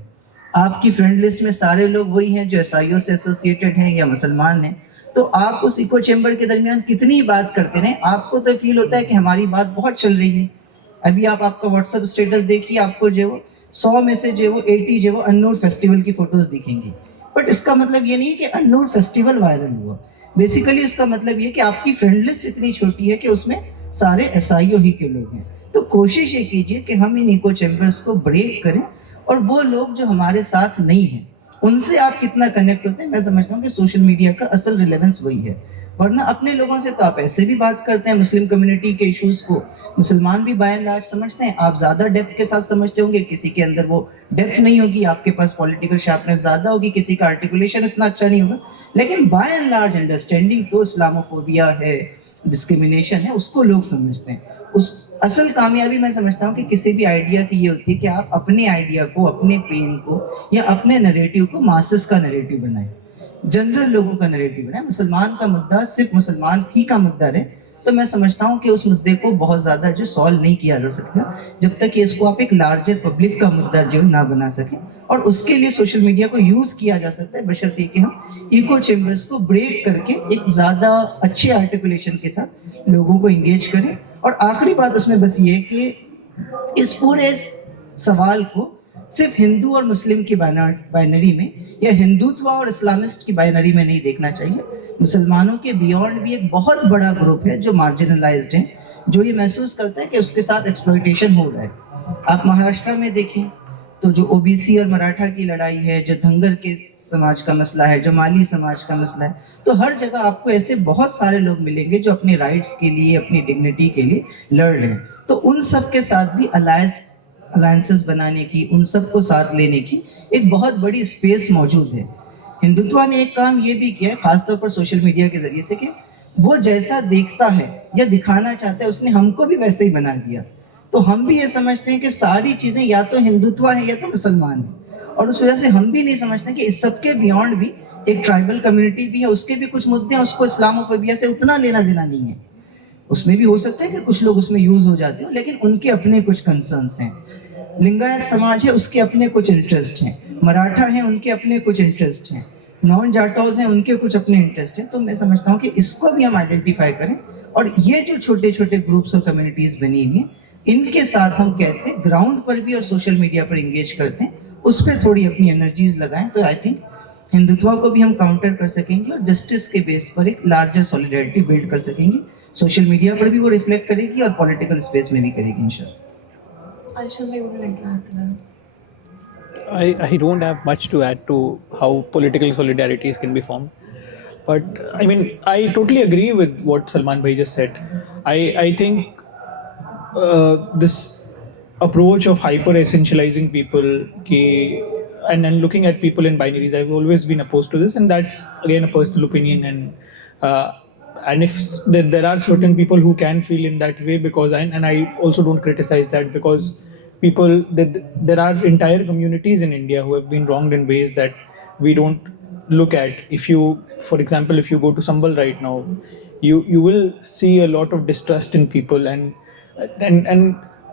आपकी फ्रेंड लिस्ट में सारे लोग वही हैं जो SIO से एसोसिएटेड हैं या मुसलमान हैं, तो आप उस इको चैम्बर के दरमियान कितनी बात करते रहें, आपको तो फील होता है कि हमारी बात बहुत चल रही है. अभी आप आपका व्हाट्सएप स्टेटस देखिए, आपको जो 100 में से जो 80 जो अननोन फेस्टिवल की फोटोज दिखेंगी. बट इसका मतलब ये नहीं है कि अननोन फेस्टिवल वायरल हुआ. बेसिकली इसका मतलब ये कि आपकी फ्रेंड लिस्ट इतनी छोटी है कि उसमें सारे SIO ही के लोग हैं. तो कोशिश ये कीजिए कि हम इन इको चैम्बर्स को ब्रेक करें, और वो लोग जो हमारे साथ नहीं हैं उनसे आप कितना कनेक्ट होते हैं. मैं समझता हूँ कि सोशल मीडिया का असल रिलेवेंस वही है. वरना अपने लोगों से तो आप ऐसे भी बात करते हैं, मुस्लिम कम्युनिटी के इश्यूज को मुसलमान भी बाय एंड लार्ज समझते हैं. आप ज़्यादा डेप्थ के साथ समझते होंगे, किसी के अंदर वो डेप्थ नहीं होगी, आपके पास पॉलिटिकल शार्पनेस ज़्यादा होगी, किसी का आर्टिकुलेशन इतना अच्छा नहीं होगा. लेकिन बाय एंड लार्ज अंडरस्टैंडिंग तो इस्लामोफोबिया है, डिस्क्रिमिनेशन है, उसको लोग समझते हैं. उस असल कामयाबी मैं समझता हूँ कि किसी भी आइडिया की ये होती है कि आप अपने आइडिया को, अपने पेन को या अपने नरेटिव को मासेस का नरेटिव बनाएं, जनरल लोगों का नरेटिव बनाएं. मुसलमान का मुद्दा सिर्फ मुसलमान ही का मुद्दा रहे तो मैं समझता हूँ कि उस मुद्दे को बहुत ज़्यादा जो सॉल्व नहीं किया जा सकता जब तक कि इसको आप एक लार्जर पब्लिक का मुद्दा जो ना बना सकें. और उसके लिए सोशल मीडिया को यूज़ किया जा सकता है, बशर्ते कि हम इको चैम्बर्स को ब्रेक करके एक ज़्यादा अच्छे आर्टिकुलेशन के साथ लोगों को इंगेज करें. और आखिरी बात उसमें बस ये कि इस पूरे सवाल को सिर्फ हिंदू और मुस्लिम की बाइनरी में या हिंदुत्व और इस्लामिस्ट की बाइनरी में नहीं देखना चाहिए। मुसलमानों के बियॉन्ड भी एक बहुत बड़ा ग्रुप है जो मार्जिनलाइज्ड है, जो ये महसूस करता है कि उसके साथ एक्सप्लॉइटेशन हो रहा है। आप महाराष्ट्र में देखें तो जो ओबीसी और मराठा की लड़ाई है, जो धंगर के समाज का मसला है, जो माली समाज का मसला है, तो हर जगह आपको ऐसे बहुत सारे लोग मिलेंगे जो अपने राइट्स के लिए, अपनी डिग्निटी के लिए लड़ रहे हैं। तो उन सब के साथ भी अलायंसेस बनाने की, उन सब को साथ लेने की एक बहुत बड़ी स्पेस मौजूद है। हिंदुत्व ने एक काम ये भी किया है, खासतौर पर सोशल मीडिया के जरिए से, कि वो जैसा देखता है या दिखाना चाहता है उसने हमको भी वैसे ही बना दिया। तो हम भी ये समझते हैं कि सारी चीजें या तो हिंदुत्व है या तो मुसलमान है, और उस वजह से हम भी नहीं समझते कि इस सब के बियॉन्ड भी एक ट्राइबल कम्युनिटी भी है, उसके भी कुछ मुद्दे हैं, उसको इस्लामोफोबिया से उतना लेना देना नहीं है। उसमें भी हो सकता है कि कुछ लोग उसमें यूज हो जाते हो, लेकिन उनके अपने कुछ कंसर्न्स हैं। लिंगायत समाज है, उसके अपने कुछ इंटरेस्ट हैं। मराठा हैं, उनके अपने कुछ इंटरेस्ट हैं। नॉन जाटोज हैं, उनके कुछ अपने इंटरेस्ट हैं। तो मैं समझता हूँ कि इसको भी हम आइडेंटिफाई करें, और ये जो छोटे छोटे ग्रुप्स और कम्युनिटीज बनी हुई हैं, इनके साथ हम कैसे ग्राउंड पर भी और सोशल मीडिया पर इंगेज करते हैं, उस पर थोड़ी अपनी एनर्जीज लगाएं, तो आई थिंक हिंदुत्व को भी हम काउंटर कर सकेंगे और जस्टिस के बेस पर एक लार्जर सॉलिडारिटी बिल्ड कर सकेंगे। सोशल मीडिया पर भी वो रिफ्लेक्ट करेगी और पॉलिटिकल स्पेस में भी करेगी इंशाल्लाह। Arshad, I would like to add to that. I don't have much to add to how political solidarities can be formed. But I mean, I totally agree with what Salman Bhai just said. I think this approach of hyper essentializing people and then looking at people in binaries, I've always been opposed to this, and that's again a personal opinion. And if there are certain people who can feel in that way, because I also don't criticize that, because there are entire communities in India who have been wronged in ways that we don't look at. For example, if you go to Sambal right now, you will see a lot of distrust in people, and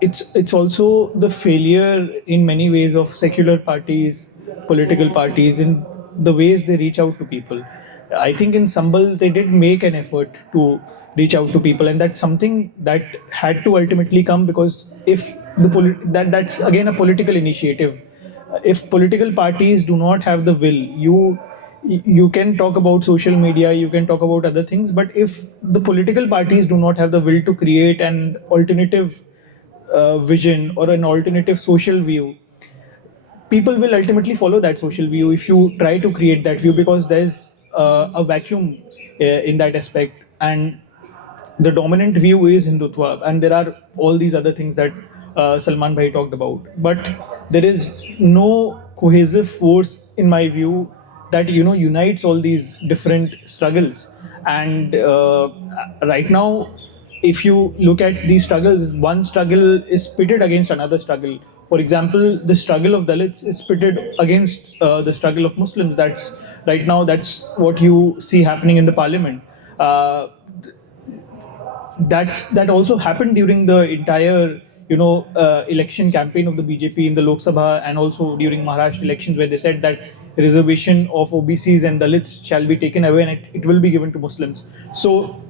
it's also the failure in many ways of secular parties, political parties, in the ways they reach out to people. I think in Sambal they did make an effort to reach out to people, and that's something that had to ultimately come, because if that's again a political initiative. If political parties do not have the will, you can talk about social media, you can talk about other things, but if the political parties do not have the will to create an alternative vision or an alternative social view, people will ultimately follow that social view if you try to create that view, because there's a vacuum in that aspect, and the dominant view is Hindutva, and there are all these other things that Salman Bhai talked about, but there is no cohesive force in my view that unites all these different struggles. And right now, if you look at these struggles, one struggle is pitted against another struggle. For example, the struggle of Dalits is pitted against the struggle of Muslims. That's what you see happening in the parliament. That also happened during the entire election campaign of the BJP in the Lok Sabha, and also during Maharashtra elections, where they said that reservation of OBCs and Dalits shall be taken away and it will be given to Muslims. So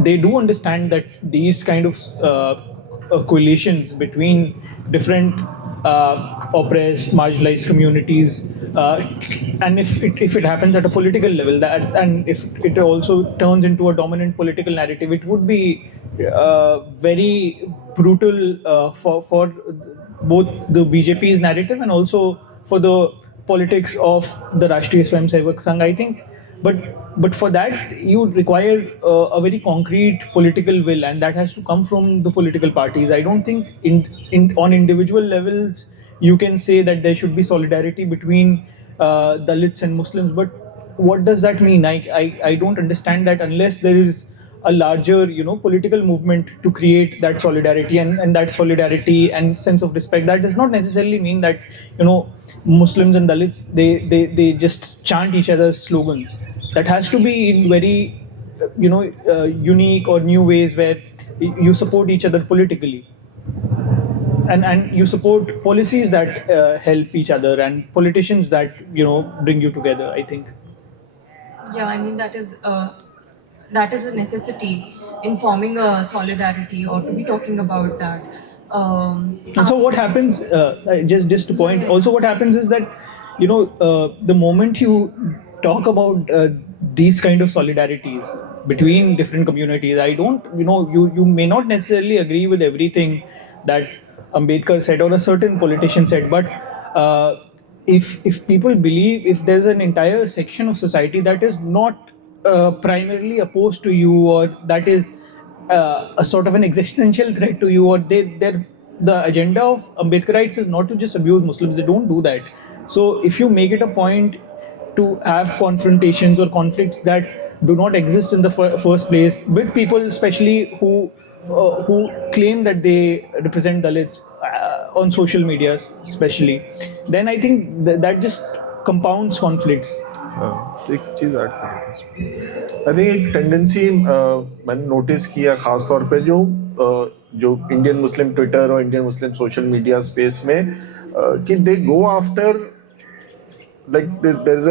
they do understand that these kind of coalitions between different oppressed, marginalized communities, and if it happens at a political level, and if it also turns into a dominant political narrative, it would be very brutal for both the BJP's narrative and also for the politics of the Rashtriya Swayamsevak Sangh, I think. But for that, you require a very concrete political will, and that has to come from the political parties. I don't think on individual levels you can say that there should be solidarity between Dalits and Muslims. But what does that mean? I don't understand that unless there is a larger political movement to create that solidarity, and that solidarity and sense of respect. That does not necessarily mean that Muslims and Dalits they just chant each other's slogans. That has to be in very unique or new ways, where you support each other politically, and you support policies that help each other, and politicians that bring you together, I think. Yeah, I mean that is a necessity in forming a solidarity, or to be talking about that. And so what happens, just to point, also what happens is that the moment you talk about these kind of solidarities between different communities, I don't, you may not necessarily agree with everything that Ambedkar said or a certain politician said, but if people believe, if there's an entire section of society that is not primarily opposed to you, or that is a sort of an existential threat to you, or the agenda of Ambedkarites is not to just abuse Muslims, they don't do that. So if you make it a point to have confrontations or conflicts that do not exist in the first place with people, especially who claim that they represent Dalits on social media, especially, then I think that just compounds conflicts. एक चीज add करें, I think एक tendency मैंने notice किया खास तौर पे जो इंडियन मुस्लिम ट्विटर और Indian Muslim social media space में कि they go after, like there is a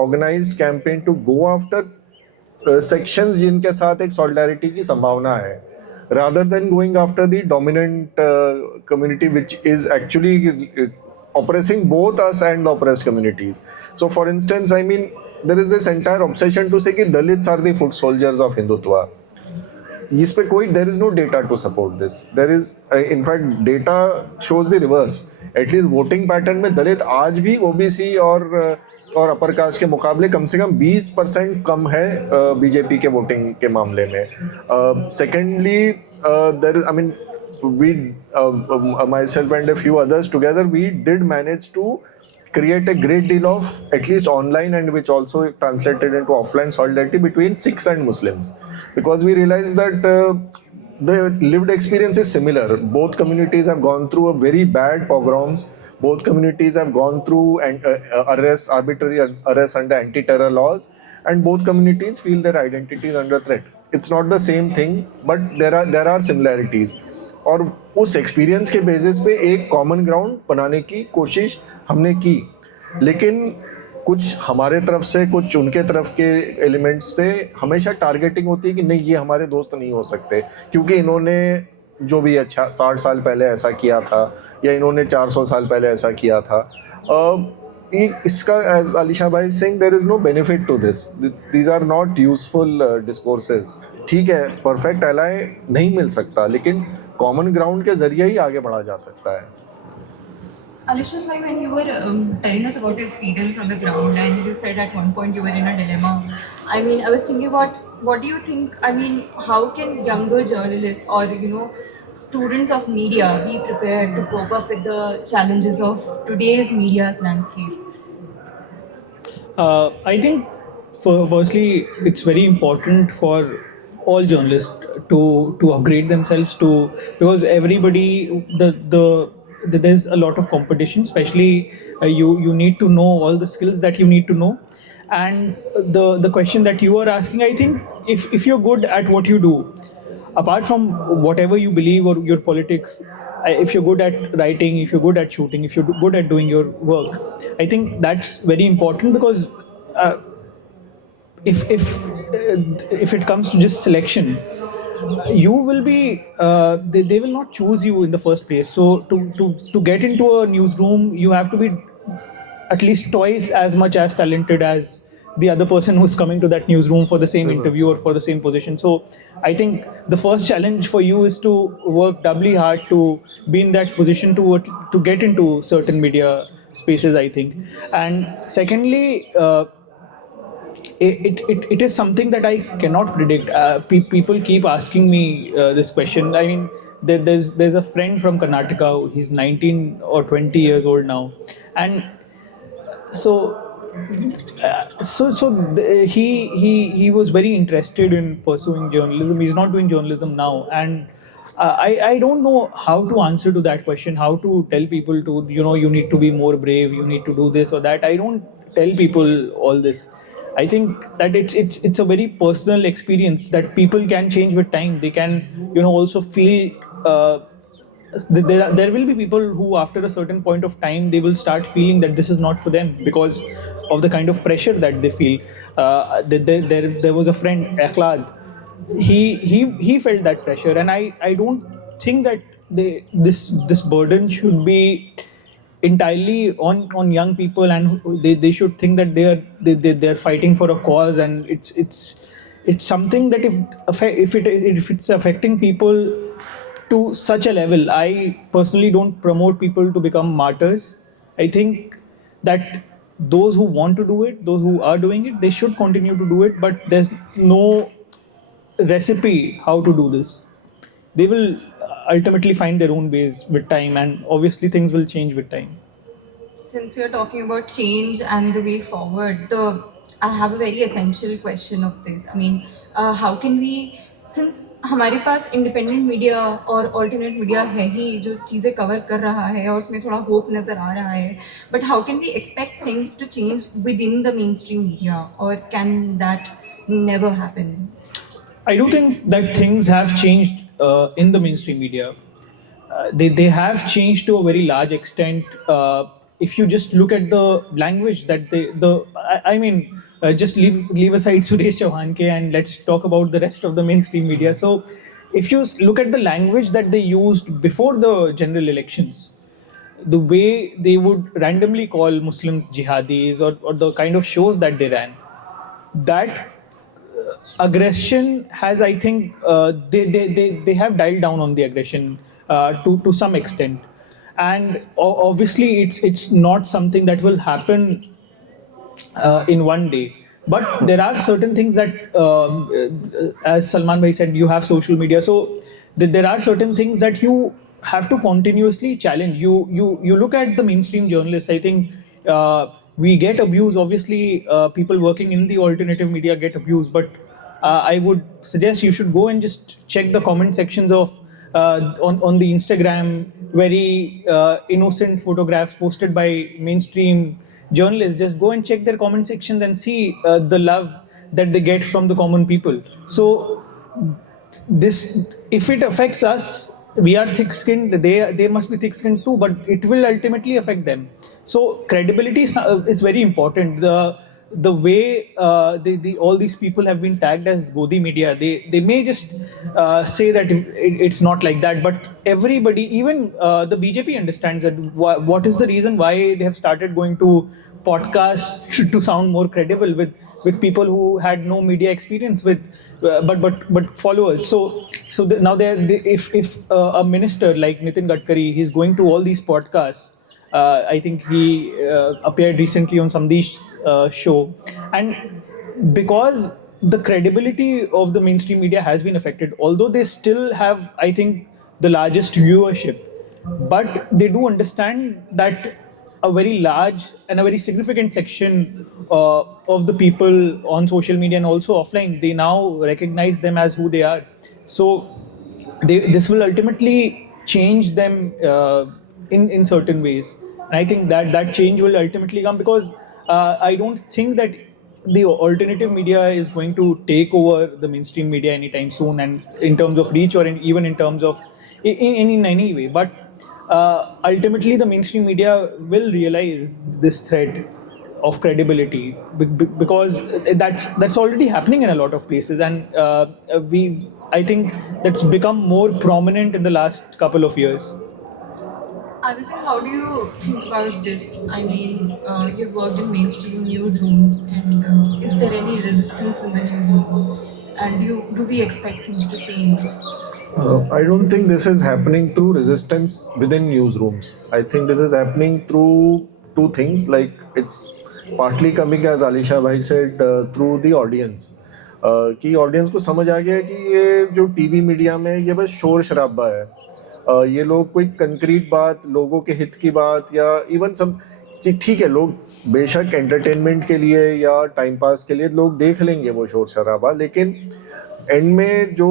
organised campaign to go after sections जिनके साथ एक सॉलिडारिटी की संभावना है, rather than going after the dominant community which is actually oppressing both us and the oppressed communities. So for instance, I mean, there is this entire obsession to say कि Dalits are the foot soldiers of Hindutva. इस पे कोई, there is no data to support this. There is in fact data shows the reverse. At least voting pattern में दलित आज भी OBC और upper caste के मुकाबले कम से कम 20% कम है बीजेपी के वोटिंग के मामले में. Secondly, there, I mean, we myself and a few others together, we did manage to create a great deal of at least online, and which also translated into offline solidarity between Sikhs and Muslims, because we realized that the lived experience is similar. Both communities have gone through a very bad pogroms. Both communities have gone through arbitrary arrests under anti-terror laws, and both communities feel their identity is under threat. It's not the same thing, but there are similarities. और उस experience के basis पे एक common ground बनाने की कोशिश हमने की, लेकिन कुछ हमारे तरफ से, कुछ उनके तरफ के एलिमेंट्स से हमेशा टारगेटिंग होती है कि नहीं, ये हमारे दोस्त नहीं हो सकते क्योंकि इन्होंने जो भी अच्छा 60 साल पहले ऐसा किया था, या इन्होंने 400 साल पहले ऐसा किया था. इसका, as Alisha Bhai Singh, there is no benefit to this. These are not useful discourses. ठीक है, परफेक्ट एलाय नहीं मिल सकता, लेकिन कॉमन ग्राउंड के जरिए ही आगे बढ़ा जा सकता है. Alisha, when you were telling us about your experience on the ground, and you said at one point you were in a dilemma, I mean, I was thinking about, what do you think, I mean, how can younger journalists or, students of media be prepared to cope up with the challenges of today's media's landscape? I think, firstly, it's very important for all journalists to upgrade themselves, because everybody, there's a lot of competition, especially you need to know all the skills that you need to know. And the question that you are asking, I think if you're good at what you do, apart from whatever you believe or your politics, if you're good at writing, if you're good at shooting, if you're good at doing your work, I think that's very important, because if it comes to just selection, you will be they will not choose you in the first place. So to get into a newsroom, you have to be at least twice as much as talented as the other person who's coming to that newsroom for the same interview or for the same position. So I think the first challenge for you is to work doubly hard to be in that position to get into certain media spaces, I think. And secondly, it is something that I cannot predict. People keep asking me this question. I mean, there's a friend from Karnataka. He's 19 or 20 years old now, and he was very interested in pursuing journalism. He's not doing journalism now, and I don't know how to answer to that question. How to tell people to, you need to be more brave. You need to do this or that. I don't tell people all this. I think that it's a very personal experience that people can change with time. They can, also feel. There will be people who, after a certain point of time, they will start feeling that this is not for them because of the kind of pressure that they feel. There was a friend, Akhlad. He felt that pressure, and I don't think that this burden should be entirely on young people, and they should think that they're fighting for a cause, and it's something that if it's affecting people to such a level, I personally don't promote people to become martyrs. I think that those who want to do it, those who are doing it, they should continue to do it, but there's no recipe how to do this. They will ultimately find their own ways with time, and obviously things will change with time. Since we are talking about change and the way forward, I have a very essential question of this. I mean, how can we, since हमारे पास independent media और alternate media है ही जो चीज़ें cover कर रहा है और उसमें थोड़ा होप नज़र आ रहा है, but how can we expect things to change within the mainstream media, और can that never happen? I do think that things have changed in the mainstream media. They have changed to a very large extent. If you just look at the language that just leave aside Suresh Chauhan and let's talk about the rest of the mainstream media. So, if you look at the language that they used before the general elections, the way they would randomly call Muslims jihadis, or the kind of shows that they ran, that aggression has, I think, they have dialed down on the aggression to some extent, and obviously it's not something that will happen in one day. But there are certain things that, as Salman bhai said, you have social media, so there are certain things that you have to continuously challenge. You look at the mainstream journalists. I think we get abused. Obviously, people working in the alternative media get abused, but I would suggest you should go and just check the comment sections of on the Instagram, very innocent photographs posted by mainstream journalists. Just go and check their comment sections and see the love that they get from the common people. So this, if it affects us, we are thick-skinned, they must be thick-skinned too, but it will ultimately affect them. So credibility is very important. The way all these people have been tagged as Godi media, they may just say that it's not like that, but everybody, even the BJP understands that what is the reason why they have started going to podcasts to sound more credible with people who had no media experience but followers. So now if a minister like Nitin Gadkari, he's going to all these podcasts. I think he appeared recently on Samdeesh's show, and because the credibility of the mainstream media has been affected, although they still have, I think, the largest viewership, but they do understand that a very large and a very significant section of the people on social media and also offline, they now recognize them as who they are. So this will ultimately change them in certain ways, and I think that change will ultimately come, because I don't think that the alternative media is going to take over the mainstream media anytime soon, and in terms of reach or even in terms of in any way. But ultimately the mainstream media will realize this threat of credibility, because that's already happening in a lot of places, and I think that's become more prominent in the last couple of years. Aditya, how do you think about this? I mean, you've worked in mainstream newsrooms, and is there any resistance in the newsroom? And do we expect things to change? I don't think this is happening through resistance within newsrooms. I think this is happening through two things. Like, it's partly coming, as Alisha bhai said, through the audience. कि audience को समझ आ गया कि ये जो TV media में ये बस शोर शराबा है. ये लोग कोई कंक्रीट बात, लोगों के हित की बात, या इवन सब ठीक है, लोग बेशक एंटरटेनमेंट के लिए या टाइम पास के लिए लोग देख लेंगे वो शोर शराबा, लेकिन एंड में जो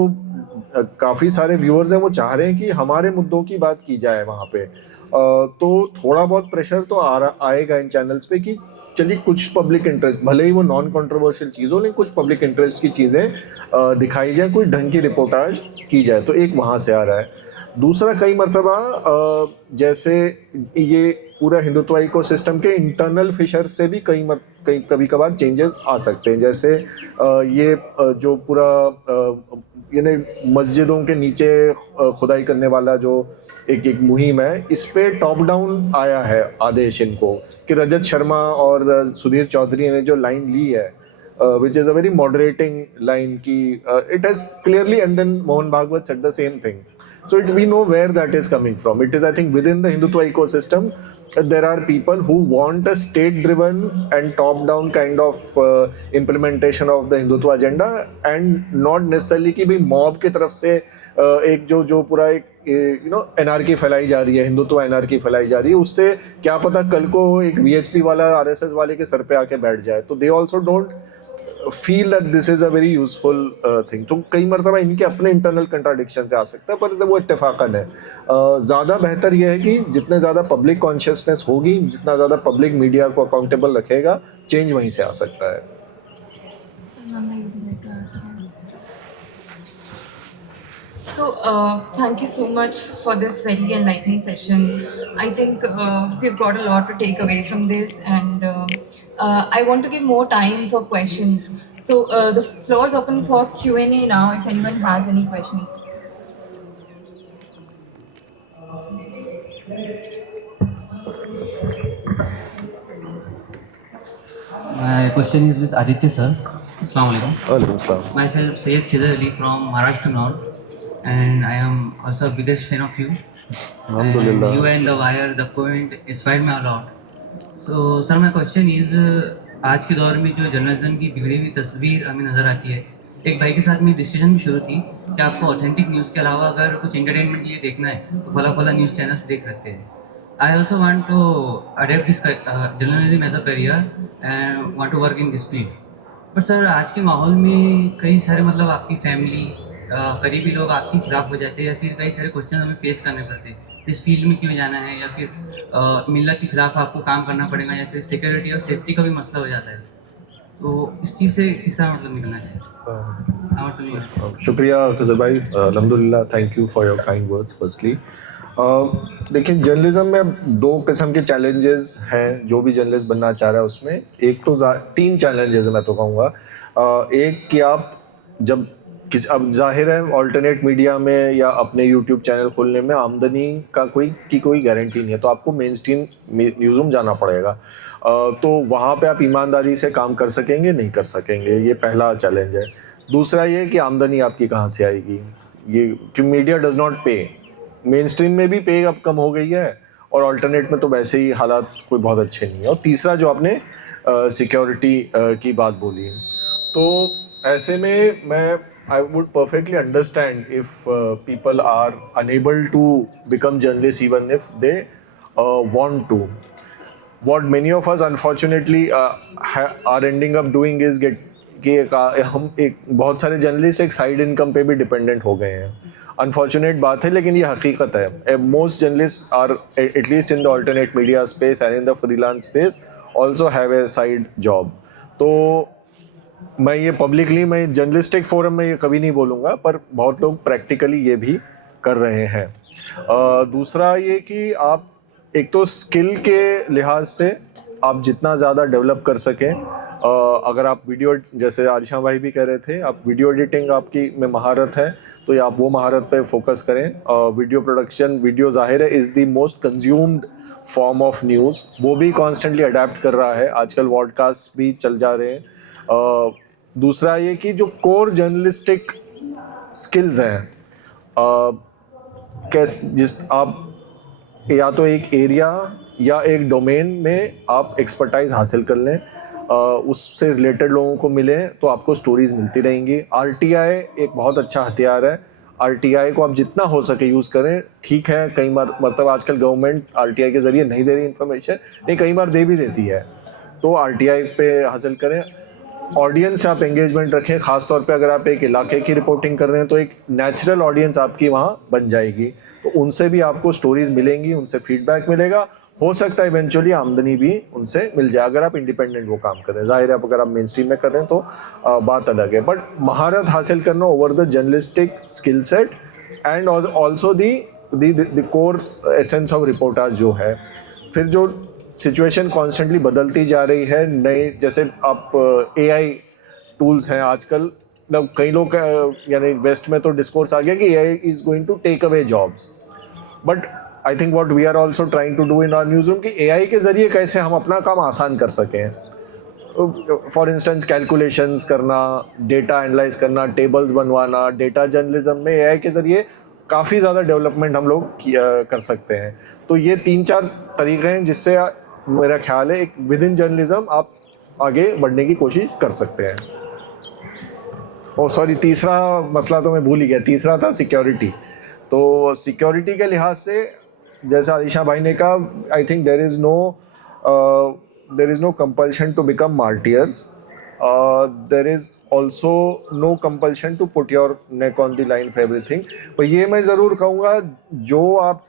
काफ़ी सारे व्यूअर्स हैं वो चाह रहे हैं कि हमारे मुद्दों की बात की जाए वहाँ पे. तो थोड़ा बहुत प्रेशर तो आएगा इन चैनल्स पे कि चलिए कुछ पब्लिक इंटरेस्ट, भले ही वो नॉन कंट्रोवर्शियल चीज़ हो, लेकिन कुछ पब्लिक इंटरेस्ट की चीज़ें दिखाई जाए, कोई ढंग की रिपोर्टाज की जाए. तो एक वहाँ से आ रहा है. दूसरा, कई मरतबा जैसे ये पूरा हिंदुत्व इकोसिस्टम के इंटरनल फिशर से भी कभी कभार चेंजेस आ सकते हैं। जैसे ये जो पूरा यानी मस्जिदों के नीचे खुदाई करने वाला जो एक मुहिम है, इस पे टॉप डाउन आया है आदेश इनको कि रजत शर्मा और सुधीर चौधरी ने जो लाइन ली है, which is a very moderating line ki it has clearly, and then Mohan Bhagwat said the same thing. So we know where that is coming from. It is, I think, within the Hindutva ecosystem, there are people who want a state-driven and top-down kind of implementation of the Hindutva agenda, and not necessarily कि भाई mob की तरफ से एक जो पूरा एक एनआरकी फैलाई जा रही है, हिंदुत्व एनआरकी फैलाई जा रही है, उससे क्या पता कल को एक वीएचपी वाला आरएसएस वाले के सर पे आके बैठ जाए। तो they also don't feel that this is a very useful thing. तो कई मरतबा इनके अपने इंटरनल कंट्राडिक्शन से आ सकता है, पर वो इत्तेफाकन है। ज़्यादा बेहतर यह है कि जितने ज़्यादा पब्लिक कॉन्शियसनेस होगी, जितना ज़्यादा पब्लिक मीडिया को अकाउंटेबल रखेगा, चेंज वहीं से आ सकता है। So, thank you so much for this very enlightening session. I think we've got a lot to take away from this, and I want to give more time for questions. So, the floor is open for Q&A now, if anyone has any questions. My question is with Aditya sir. Assalamu Alaikum. Myself Syed Khidr Ali from Maharashtra North, and I am also biggest fan of you. Alhamdulillah. And you and The Wire, The Point inspired me a lot. So sir, my question is, आज के दौर में जो journalism की बिगड़ी हुई तस्वीर हमें नज़र आती है, एक भाई के साथ मेरी डिस्कशन भी शुरू थी कि आपको ऑथेंटिक न्यूज़ के अलावा अगर कुछ एंटरटेनमेंट के लिए देखना है तो फला न्यूज़ चैनल से देख सकते हैं। I also want to adept this journalism as a career and want to work in this field. पर सर, आज के माहौल में कई सारे मतलब आपकी फैमिली, करीबी लोग आपके खिलाफ हो जाते हैं, या फिर कई सारे क्वेश्चन हमें फेस करने पड़ते हैं, इस फील्ड में क्यों जाना है, या फिर मिल्लत के खिलाफ आपको काम करना पड़ेगा, या फिर सिक्योरिटी और सेफ्टी का भी मसला हो जाता है। तो इस चीज़ से किस तरह मतलब निकलना चाहिए? शुक्रिया खजर भाई, अल्हम्दुलिल्लाह, thank you for your kind words. Firstly देखिए, जर्नलिज्म में दो किस्म के चैलेंजेस हैं जो भी जर्नलिस्ट बनना चाह रहा है उसमें। एक तो तीन चैलेंजेस मैं तो कहूँगा। एक कि आप जब अब जाहिर है ऑल्टरनेट मीडिया में या अपने यूट्यूब चैनल खोलने में आमदनी का कोई गारंटी नहीं है, तो आपको मेन स्ट्रीम न्यूज़रूम जाना पड़ेगा। तो वहाँ पे आप ईमानदारी से काम कर सकेंगे, नहीं कर सकेंगे, ये पहला चैलेंज है। दूसरा ये कि आमदनी आपकी कहाँ से आएगी, ये कि मीडिया डज नॉट पे। मेन स्ट्रीम में भी पे अब कम हो गई है, और अल्टरनेट में तो वैसे ही हालात कोई बहुत अच्छे नहीं है। और तीसरा जो आपने सिक्योरिटी की बात बोली, तो ऐसे में I would perfectly understand if people are unable to become journalists even if they want to. What many of us unfortunately are ending up doing is हम बहुत सारे जर्नलिस्ट एक साइड इनकम पे भी डिपेंडेंट हो गए हैं। अनफॉर्चुनेट बात है, लेकिन ये हकीकत है। Most journalist are at least in the alternate media space and in the freelance space also have a side job. तो मैं ये पब्लिकली, मैं जर्नलिस्टिक फोरम में ये कभी नहीं बोलूँगा, पर बहुत लोग प्रैक्टिकली ये भी कर रहे हैं। दूसरा ये कि आप एक तो स्किल के लिहाज से आप जितना ज़्यादा डेवलप कर सकें, अगर आप वीडियो, जैसे आरिशा भाई भी कह रहे थे, आप वीडियो एडिटिंग आपकी में महारत है तो या आप वो महारत पे फोकस करें। वीडियो प्रोडक्शन, वीडियो ज़ाहिर है is the most consumed form of news, वो भी कॉन्स्टेंटली अडेप्ट कर रहा है। आजकल वॉडकास्ट भी चल जा रहे हैं। दूसरा ये कि जो कोर जर्नलिस्टिक स्किल्स हैं, आप या तो एक एरिया या एक डोमेन में आप एक्सपर्टाइज हासिल कर लें, उससे रिलेटेड लोगों को मिलें, तो आपको स्टोरीज मिलती रहेंगी। आरटीआई एक बहुत अच्छा हथियार है। आरटीआई को आप जितना हो सके यूज़ करें। ठीक है, कई बार मतलब आजकल गवर्नमेंट आरटीआई के ज़रिए नहीं दे रही इन्फॉर्मेशन, नहीं कई बार दे भी देती है, तो आरटीआई पे हासिल करें। ऑडियंस से आप एंगेजमेंट रखें, ख़ासतौर पे अगर आप एक इलाके की रिपोर्टिंग कर रहे हैं तो एक नेचुरल ऑडियंस आपकी वहाँ बन जाएगी, तो उनसे भी आपको स्टोरीज मिलेंगी, उनसे फीडबैक मिलेगा। हो सकता है इवेंचुअली आमदनी भी उनसे मिल जाए अगर आप इंडिपेंडेंट वो काम करें। जाहिर है अगर आप मेन स्ट्रीम में कर रहे हैं तो बात अलग है, बट महारत हासिल करना over the journalistic skill set and also the core essence of reportage जो है। फिर जो सिचुएशन कॉन्स्टेंटली बदलती जा रही है, नए जैसे आप AI टूल्स हैं आजकल, कई लोग यानी वेस्ट में तो डिस्कोर्स आ गया कि AI is going to take away jobs, but I think what we are also trying to do in our newsroom कि AI के जरिए कैसे हम अपना काम आसान कर सकें. फॉर इंस्टेंस कैलकुलेशंस करना, डेटा एनालाइज करना, टेबल्स बनवाना, डेटा जर्नलिज्म में AI के जरिए काफ़ी ज़्यादा डेवलपमेंट हम लोग कर सकते हैं. तो ये 3-4 तरीके हैं जिससे मेरा ख्याल है एक विद इन जर्नलिज्म आप आगे बढ़ने की कोशिश कर सकते हैं. ओ सॉरी, तीसरा मसला तो मैं भूल ही गया. तीसरा था सिक्योरिटी. तो सिक्योरिटी के लिहाज से जैसा आलिशा भाई ने कहा, I think there is no compulsion to become martyrs. There is also no compulsion to put your neck on the line for everything. तो ये मैं ज़रूर कहूँगा, जो आप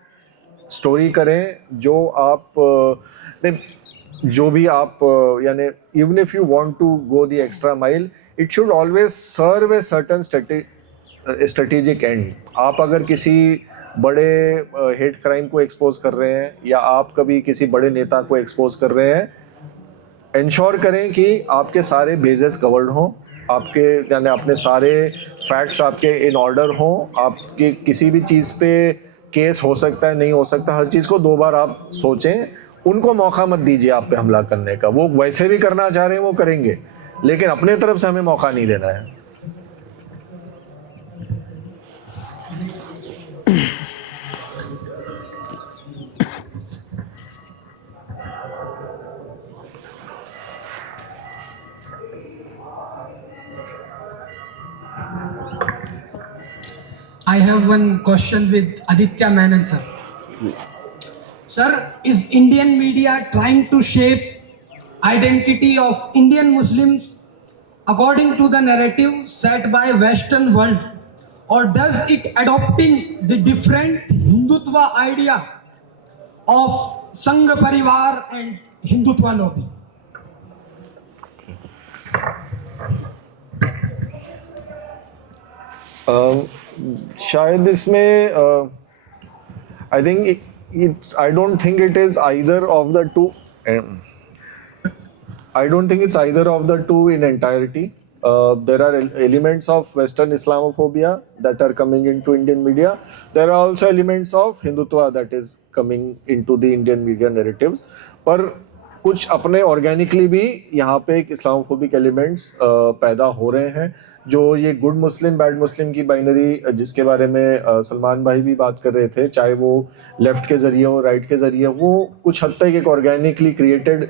स्टोरी करें, जो भी आप यानी even if you want to go the extra mile, it should always serve a certain strategic end. आप अगर किसी बड़े हेट क्राइम को एक्सपोज कर रहे हैं या आप कभी किसी बड़े नेता को एक्सपोज कर रहे हैं, इंश्योर करें कि आपके सारे बेसेस कवर्ड हों, आपके यानी अपने सारे फैक्ट्स आपके इन ऑर्डर हों. आपके किसी भी चीज़ पे केस हो सकता है, नहीं हो सकता, हर चीज़ को 2 बार आप सोचें. उनको मौका मत दीजिए आप पे हमला करने का. वो वैसे भी करना चाह रहे हैं, वो करेंगे, लेकिन अपने तरफ से हमें मौका नहीं देना है. I have one question with Aditya Menon, sir. Sir, is Indian media trying to shape identity of Indian Muslims according to the narrative set by Western world, or does it adopting the different Hindutva idea of Sangh Parivar and Hindutva lobby? शायद इसमें I think I don't think it is either of the two. I don't think it's either of the two in entirety. There are elements of Western Islamophobia that are coming into Indian media. There are also elements of Hindutva that is coming into the Indian media narratives. पर कुछ अपने organically भी यहाँ पे एक Islamophobic elements पैदा हो रहे हैं. जो ये गुड मुस्लिम बैड मुस्लिम की बाइनरी जिसके बारे में सलमान भाई भी बात कर रहे थे, चाहे वो लेफ्ट के जरिए हो राइट के जरिए, वो कुछ हद तक एक ऑर्गेनिकली क्रिएटेड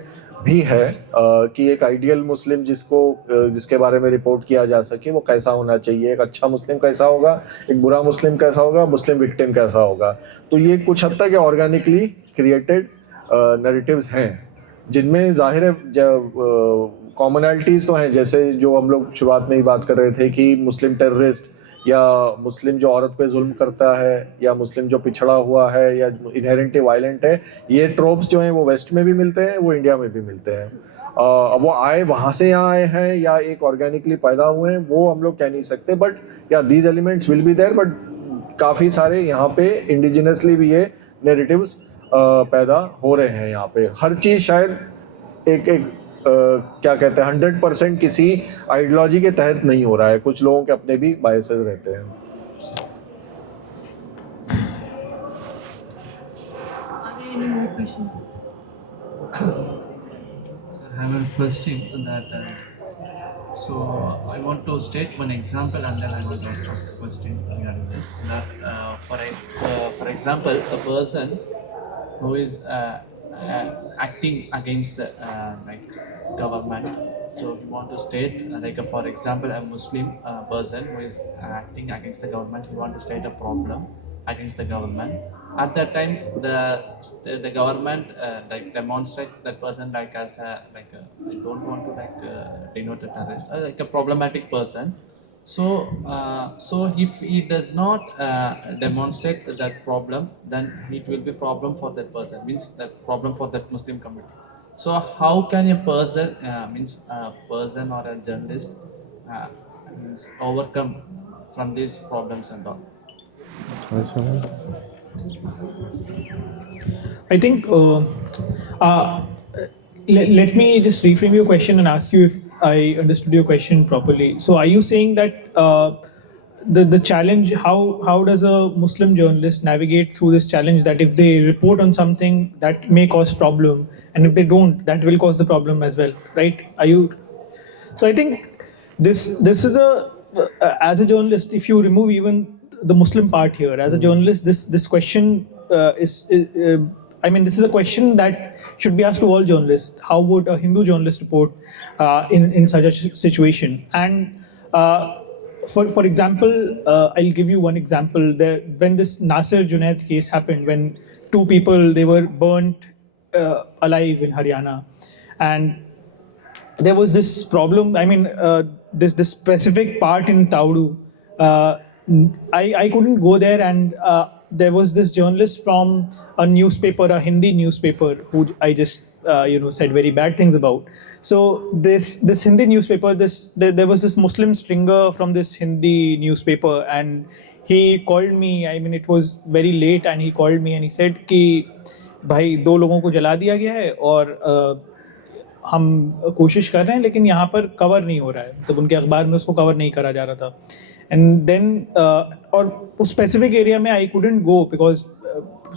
भी है कि एक आइडियल मुस्लिम जिसके बारे में रिपोर्ट किया जा सके वो कैसा होना चाहिए, एक अच्छा मुस्लिम कैसा होगा, एक बुरा मुस्लिम कैसा होगा, मुस्लिम विक्टिम कैसा होगा. तो ये कुछ हद तक ऑर्गेनिकली क्रिएटेड नैरेटिव्स हैं जिनमें जाहिर है कॉमनैलिटीज़ तो हैं. जैसे जो हम लोग शुरुआत में ही बात कर रहे थे कि मुस्लिम टेररिस्ट या मुस्लिम जो औरत पे जुल्म करता है या मुस्लिम जो पिछड़ा हुआ है या इनहेरेंटली वायलेंट है, ये ट्रोप्स जो हैं वो वेस्ट में भी मिलते हैं, वो इंडिया में भी मिलते हैं. अब वो आए वहाँ से यहाँ आए हैं या एक ऑर्गेनिकली पैदा हुए हैं वो हम लोग कह नहीं सकते. But yeah these elements will be there, but काफ़ी सारे यहाँ पे इंडिजिनसली भी ये नेरेटिव्स पैदा हो रहे हैं. यहाँ पे हर चीज़ शायद एक क्या कहते हैं 100% किसी आइडियोलॉजी के तहत नहीं हो रहा है. कुछ लोगों के अपने भी बायसेस रहते हैं. Any more questions? I have a question that so I want to state one example and then I want to ask a question regarding this. That for example, a person who is acting against the government. So we want to state for example, a Muslim person who is acting against the government. He want to state a problem against the government. At that time, the government demonstrate that person as I don't want to denote a terrorist, like a problematic person. So if he does not demonstrate that problem, then it will be problem for that person. Means that problem for that Muslim community. So how can a person, person or a journalist, overcome from these problems and all? I think let me just reframe your question and ask you if I understood your question properly. So, are you saying that the challenge, how does a Muslim journalist navigate through this challenge, that if they report on something that may cause problem, and if they don't, that will cause the problem as well, right? Are you? So, I think this is as a journalist, if you remove even the Muslim part here, as a journalist, this question I mean, this is a question that should be asked to all journalists. How would a Hindu journalist report in such a situation? And for example, I'll give you one example. When this Nasir Junaid case happened, when two people, they were burnt alive in Haryana, and there was this problem. I mean, this specific part in Taudu, I couldn't go there, and there was this journalist from a newspaper, a Hindi newspaper, who I just said very bad things about. So this Hindi newspaper, there was this Muslim stringer from this Hindi newspaper, and he called me. I mean, it was very late, and he called me and he said कि भाई 2 लोगों को जला दिया गया है और हम कोशिश कर रहे हैं, लेकिन यहाँ पर कवर नहीं हो रहा है, मतलब उनके अखबार में उसको कवर नहीं करा जा रहा था. एंड देन और उस स्पेसिफिक एरिया में I couldn't go because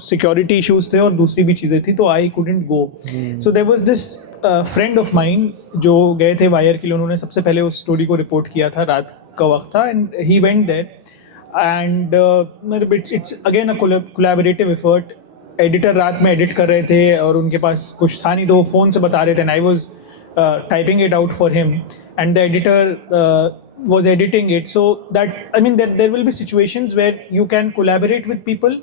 security issues थे और दूसरी भी चीज़ें थी, तो I couldn't go. So there was this friend of mine जो गए थे वायर के लिए. उन्होंने सबसे पहले उस स्टोरी को रिपोर्ट किया था, रात का वक्त था, and he went there, and it's again a collaborative effort. Editor रात में एडिट कर रहे थे और उनके पास कुछ था नहीं, तो वो फ़ोन से बता रहे थे, and I was typing it out for him, and the editor was editing it. So that, I mean, there will be situations where you can collaborate with people.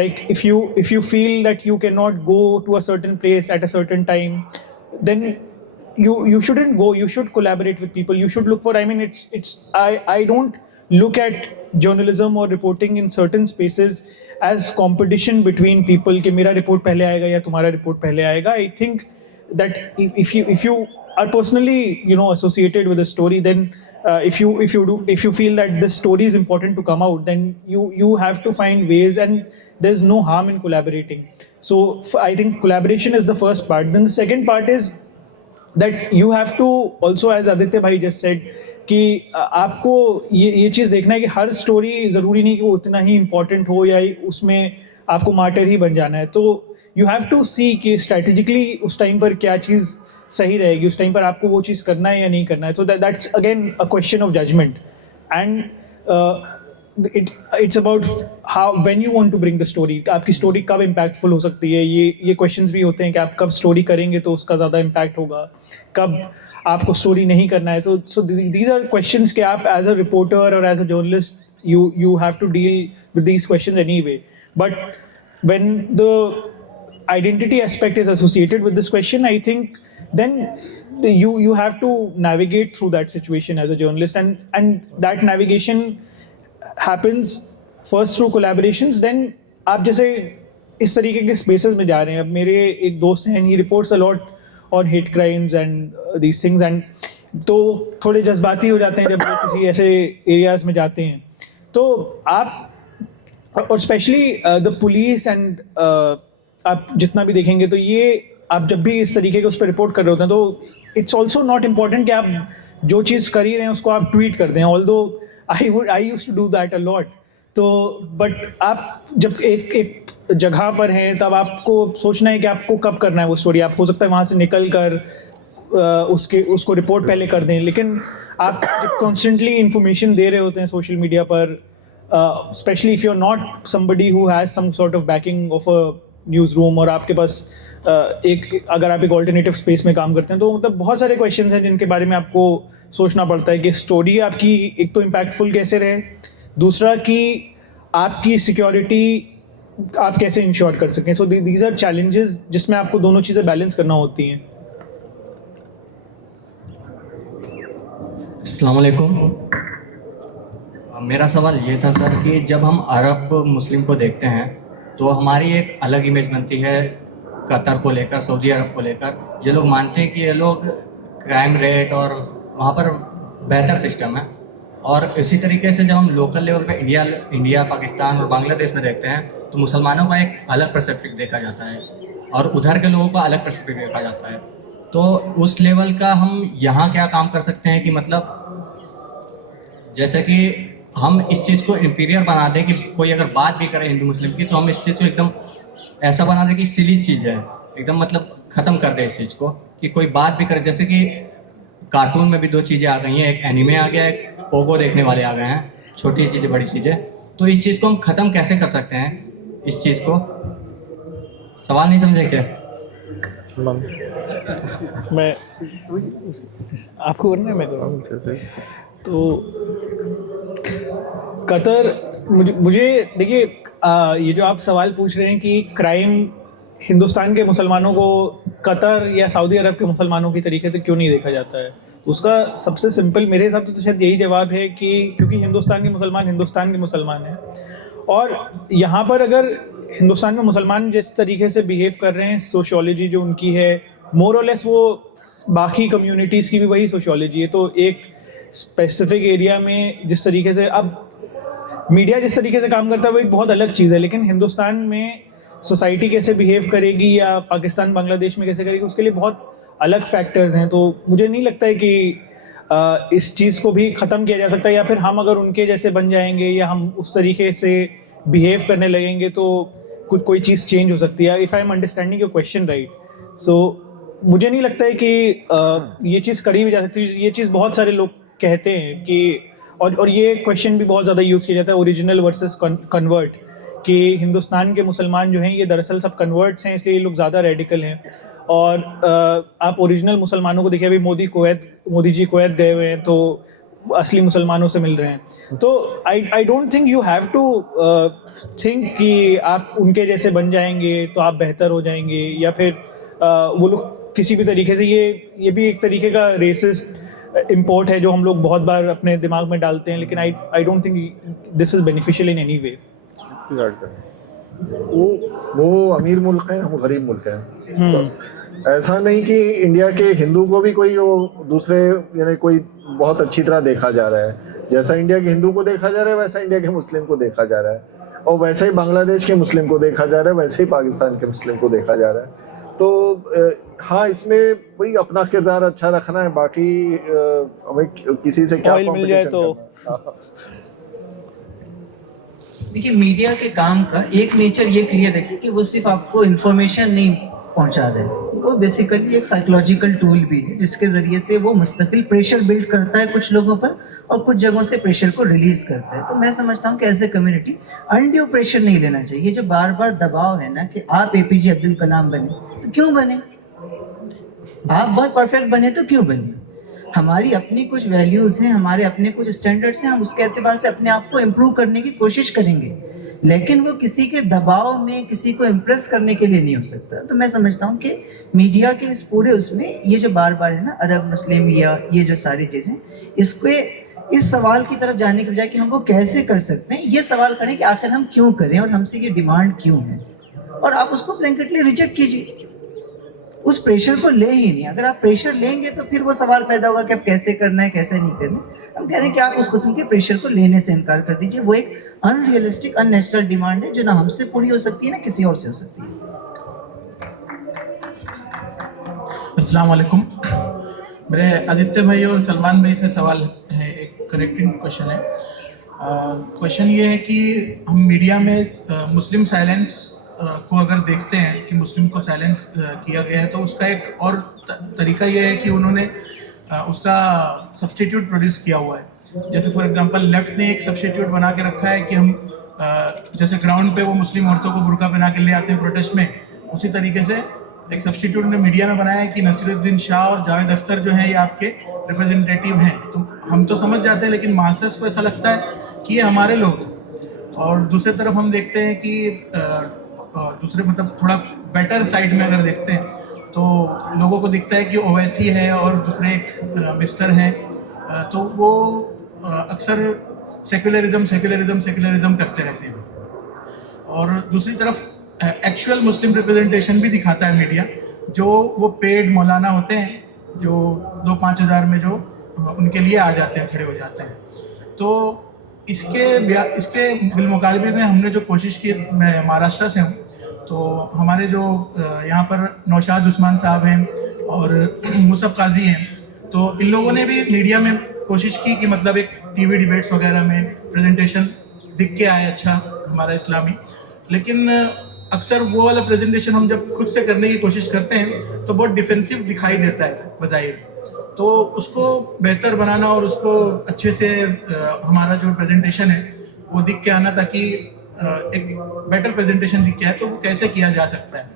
Like if you feel that you cannot go to a certain place at a certain time, then you shouldn't go. You should collaborate with people. You should look for, I mean, I don't look at journalism or reporting in certain spaces as competition between people कि मेरा report पहले आएगा या तुम्हारा report पहले आएगा. I think that if you are personally associated with a story, then if you feel that this story is important to come out, then you have to find ways, and there's no harm in collaborating. So I think collaboration is the first part. Then the second part is that you have to also, as Aditya bhai just said, कि आपको ये चीज़ देखना है कि हर story ज़रूरी नहीं कि वो उतना ही इम्पोर्टेंट हो या उसमें आपको मार्टर ही बन जाना है. तो यू हैव टू सी कि स्ट्रैटेजिकली उस टाइम पर क्या चीज़ सही रहेगी, उस टाइम पर आपको वो चीज़ करना है या नहीं करना है. So that's again a question of judgement, and it's about how when you want to bring the story. आपकी स्टोरी कब इम्पैक्टफुल हो सकती है, ये क्वेश्चंस भी होते हैं कि आप कब स्टोरी करेंगे तो उसका ज़्यादा इम्पैक्ट होगा, कब आपको स्टोरी नहीं करना है. सो दीज आर क्वेश्चंस कि आप एज अ रिपोर्टर और as a journalist you have to deal with these questions anyway. But when the identity aspect is associated with this question, I think then you have to navigate through that situation as a journalist, and that navigation happens first through collaborations. Then आप जैसे इस तरीके के spaces में जा रहे हैं. अब मेरे एक दोस्त हैं, he reports a lot on hate crimes and these things, and तो थोड़े जज्बाती हो जाते हैं जब वो किसी ऐसे एरियाज में जाते हैं. तो आप और स्पेशली द पुलिस एंड आप जितना भी देखेंगे तो ये आप जब भी इस तरीके के उस पर रिपोर्ट कर रहे होते हैं तो इट्स ऑल्सो नॉट इम्पॉर्टेंट कि आप जो चीज़ कर ही रहे हैं उसको आप ट्वीट कर दें. Although I used to do that a lot. तो बट आप जब एक जगह पर हैं तब आपको सोचना है कि आपको कब करना है वो स्टोरी. आप हो सकता है वहाँ से निकल कर उसको रिपोर्ट पहले कर दें, लेकिन आप कॉन्स्टेंटली इंफॉर्मेशन दे रहे होते हैं सोशल मीडिया पर, specially if you are not somebody who has some sort of backing of a news room, और आपके पास अगर आप एक ऑल्टरनेटिव स्पेस में काम करते हैं, तो मतलब बहुत सारे क्वेश्चंस हैं जिनके बारे में आपको सोचना पड़ता है कि स्टोरी आपकी एक तो इम्पैक्टफुल कैसे रहे, दूसरा कि आपकी सिक्योरिटी आप कैसे इंश्योर कर सकें. सो दीज आर चैलेंजेस जिसमें आपको दोनों चीज़ें बैलेंस करना होती हैं. अस्सलाम वालेकुम. मेरा सवाल ये था सर कि जब हम अरब मुस्लिम को देखते हैं तो हमारी एक अलग इमेज बनती है कतर को लेकर, सऊदी अरब को लेकर. ये लोग मानते हैं कि ये लोग क्राइम रेट और वहाँ पर बेहतर सिस्टम है, और इसी तरीके से जब हम लोकल लेवल पे इंडिया, पाकिस्तान और बांग्लादेश में देखते हैं तो मुसलमानों का एक अलग परस्पेक्टिव देखा जाता है. और उधर के लोगों को अलग पर्सपेक्टिव देखा जाता है। तो उस लेवल का हम यहाँ क्या काम कर सकते हैं कि मतलब जैसे कि हम इस चीज़ को इंफीरियर बना दें कि कोई अगर बात भी करे हिंदू मुस्लिम की तो हम इस चीज़ को एकदम ऐसा बना दें कि सिली चीज़ है, एकदम मतलब ख़त्म कर दें इस चीज़ को कि कोई बात भी करे। जैसे कि कार्टून में भी 2 चीज़ें आ गई हैं, एक एनिमे आ गया है, एक पोगो देखने वाले आ गए हैं, छोटी चीज़ें बड़ी चीज़ें। तो इस चीज़ को हम ख़त्म कैसे कर सकते हैं? इस चीज़ को सवाल नहीं समझे क्या? मैं आपको करना है, मैं तो कतर मुझे देखिए, ये जो आप सवाल पूछ रहे हैं कि क्राइम हिंदुस्तान के मुसलमानों को कतर या सऊदी अरब के मुसलमानों की तरीके से क्यों नहीं देखा जाता है, उसका सबसे सिंपल मेरे हिसाब से तो शायद यही जवाब है कि क्योंकि हिंदुस्तान के मुसलमान हैं, और यहाँ पर अगर हिंदुस्तान में मुसलमान जिस तरीके से बिहेव कर रहे हैं, सोशियोलॉजी जो उनकी है मोर और लेस वो बाकी कम्युनिटीज़ की भी वही सोशियोलॉजी है। तो एक स्पेसिफिक एरिया में जिस तरीके से अब मीडिया जिस तरीके से काम करता है वो एक बहुत अलग चीज़ है, लेकिन हिंदुस्तान में सोसाइटी कैसे बिहेव करेगी या पाकिस्तान बांग्लादेश में कैसे करेगी उसके लिए बहुत अलग फैक्टर्स हैं। तो मुझे नहीं लगता है कि इस चीज़ को भी ख़त्म किया जा सकता है, या फिर हम अगर उनके जैसे बन जाएंगे या हम उस तरीके से बिहेव करने लगेंगे तो कोई चीज़ चेंज हो सकती है। If I am understanding your question right, so मुझे नहीं लगता है कि ये चीज़ करी भी जा सकती है। ये चीज़ बहुत सारे लोग कहते हैं कि और ये क्वेश्चन भी बहुत ज़्यादा यूज़ किया जाता है, ओरिजिनल वर्सेस कन्वर्ट, कि हिंदुस्तान के मुसलमान जो हैं ये दरअसल सब कन्वर्ट्स हैं, इसलिए ये लोग ज़्यादा रेडिकल हैं। और आप ओरिजिनल मुसलमानों को देखिए, अभी मोदी जी कुवैत गए हुए हैं तो असली मुसलमानों से मिल रहे हैं। तो I don't think you have to think कि आप उनके जैसे बन जाएंगे तो आप बेहतर हो जाएंगे, या फिर वो लोग किसी भी तरीके से ये भी एक तरीके का रेसिस्ट इम्पोर्ट है जो हम लोग बहुत बार अपने दिमाग में डालते हैं, लेकिन आई don't think this is beneficial in any way. वो अमीर मुल्क है, हम गरीब मुल्क हैं। तो ऐसा नहीं कि इंडिया के हिंदू को भी कोई वो दूसरे यानी कोई बहुत अच्छी तरह देखा जा रहा है। जैसा इंडिया के हिंदू को देखा जा रहा है वैसा इंडिया के मुस्लिम को देखा जा रहा है, और वैसे ही बांग्लादेश के मुस्लिम को देखा जा रहा है, वैसे ही पाकिस्तान के मुस्लिम को देखा जा रहा है। तो हाँ, इसमें वही अपना किरदार अच्छा रखना है, बाकी हमें किसी से क्या मिल जाए तो। देखिए, मीडिया के काम का एक नेचर ये क्लियर है कि वो सिर्फ आपको इन्फॉर्मेशन नहीं पहुंचा रहे, वो बेसिकली एक साइकोलॉजिकल टूल भी है जिसके जरिए से वो मुस्तकिल प्रेशर बिल्ड करता है कुछ लोगों पर और कुछ जगहों से प्रेशर को रिलीज करता है। तो मैं समझता हूँ कि as a community undue pressure नहीं लेना चाहिए। जो बार बार दबाव है ना कि आप एपीजे अब्दुल कलाम बने, तो क्यों बने? आप बहुत परफेक्ट बने तो क्यों बने? हमारी अपनी कुछ वैल्यूज हैं, हमारे अपने कुछ स्टैंडर्ड्स हैं, हम उसके एतबार से अपने आप को इम्प्रूव करने की कोशिश करेंगे, लेकिन वो किसी के दबाव में किसी को इम्प्रेस करने के लिए नहीं हो सकता। तो मैं समझता हूँ कि मीडिया के इस पूरे उसमें ये जो बार बार है ना अरब मुस्लिम या ये जो सारी चीज़ें, इसके इस सवाल की तरफ जाने के बजाय कि हम वो कैसे कर सकते हैं, ये सवाल करें कि आखिर हम क्यों करें और हमसे ये डिमांड क्यों है, और आप उसको ब्लैंकेटली रिजेक्ट कीजिए, उस प्रेशर को ले ही नहीं। अगर आप प्रेशर लेंगे तो फिर वो सवाल पैदा होगा कि अब कैसे करना है कैसे नहीं करना। हम कह रहे हैं कि आप उस किस्म के प्रेशर को लेने से इनकार कर दीजिए। वो एक अनरियलिस्टिक अननेचुरल डिमांड है जो ना हमसे पूरी हो सकती है ना किसी और से हो सकती है। अस्सलाम वालेकुम। मेरे आदित्य भाई और सलमान भाई से सवाल है, एक करेक्टिंग क्वेश्चन है। क्वेश्चन ये है कि हम मीडिया में मुस्लिम साइलेंस को अगर देखते हैं कि मुस्लिम को साइलेंस किया गया है, तो उसका एक और तरीका ये है कि उन्होंने उसका सब्स्टिट्यूट प्रोड्यूस किया हुआ है। जैसे फॉर एग्जांपल लेफ्ट ने एक सब्स्टिट्यूट बना के रखा है कि हम जैसे ग्राउंड पे वो मुस्लिम औरतों को बुर्का पहना के ले आते हैं प्रोटेस्ट में, उसी तरीके से एक सब्स्टिट्यूट ने मीडिया में बनाया है कि नसीरुद्दीन शाह और जावेद अख्तर जो हैं ये आपके रिप्रेजेंटेटिव हैं। तो हम तो समझ जाते हैं, लेकिन मासेस को ऐसा लगता है कि ये हमारे लोग। और दूसरी तरफ हम देखते हैं कि दूसरे मतलब थोड़ा बेटर साइड में अगर देखते हैं तो लोगों को दिखता है कि ओवैसी है और दूसरे मिस्टर हैं, तो वो अक्सर सेक्युलरिज्म करते रहते हैं। और दूसरी तरफ एक्चुअल मुस्लिम रिप्रेजेंटेशन भी दिखाता है मीडिया, जो वो पेड मौलाना होते हैं जो 2-5 हज़ार में जो उनके लिए आ जाते हैं, खड़े हो जाते हैं। तो इसके बिलमुकाबले में हमने जो कोशिश की, मैं महाराष्ट्र से हूँ, तो हमारे जो यहाँ पर नौशाद उस्मान साहब हैं और मुसब काजी हैं, तो इन लोगों ने भी मीडिया में कोशिश की कि मतलब एक टीवी डिबेट्स वगैरह में प्रेजेंटेशन दिख के आए अच्छा हमारा इस्लामी, लेकिन अक्सर वो वाला प्रेजेंटेशन हम जब खुद से करने की कोशिश करते हैं तो बहुत डिफेंसिव दिखाई देता है बज़ाहिर। तो उसको बेहतर बनाना और उसको अच्छे से हमारा जो प्रेजेंटेशन है वो दिख के आना, ताकि एक बेटर प्रेजेंटेशन दिख के आए, तो वो कैसे किया जा सकता है,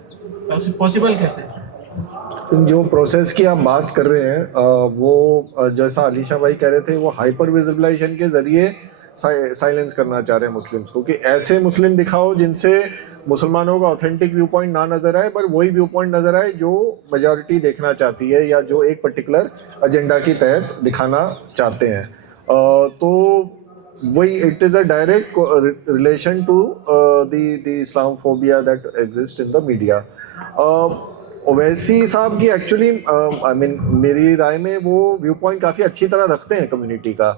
पॉसिबल कैसे? जो प्रोसेस की आप बात कर रहे हैं वो जैसा अलीशा भाई कह रहे थे, वो हाइपर विजिबलाइजेशन के जरिए साइलेंस करना चाह रहे हैं मुस्लिम्स को, कि ऐसे मुस्लिम दिखाओ जिनसे मुसलमानों का ऑथेंटिक व्यू पॉइंट ना नजर आए, पर वही व्यू पॉइंट नजर आए जो मेजॉरिटी देखना चाहती है या जो एक पर्टिकुलर एजेंडा के तहत दिखाना चाहते हैं। तो वही it is a direct relation to the islamophobia that exist in the media. Owaisi साहब की एक्चुअली आई मीन मेरी राय में वो व्यू पॉइंट काफ़ी अच्छी तरह रखते हैं कम्युनिटी का।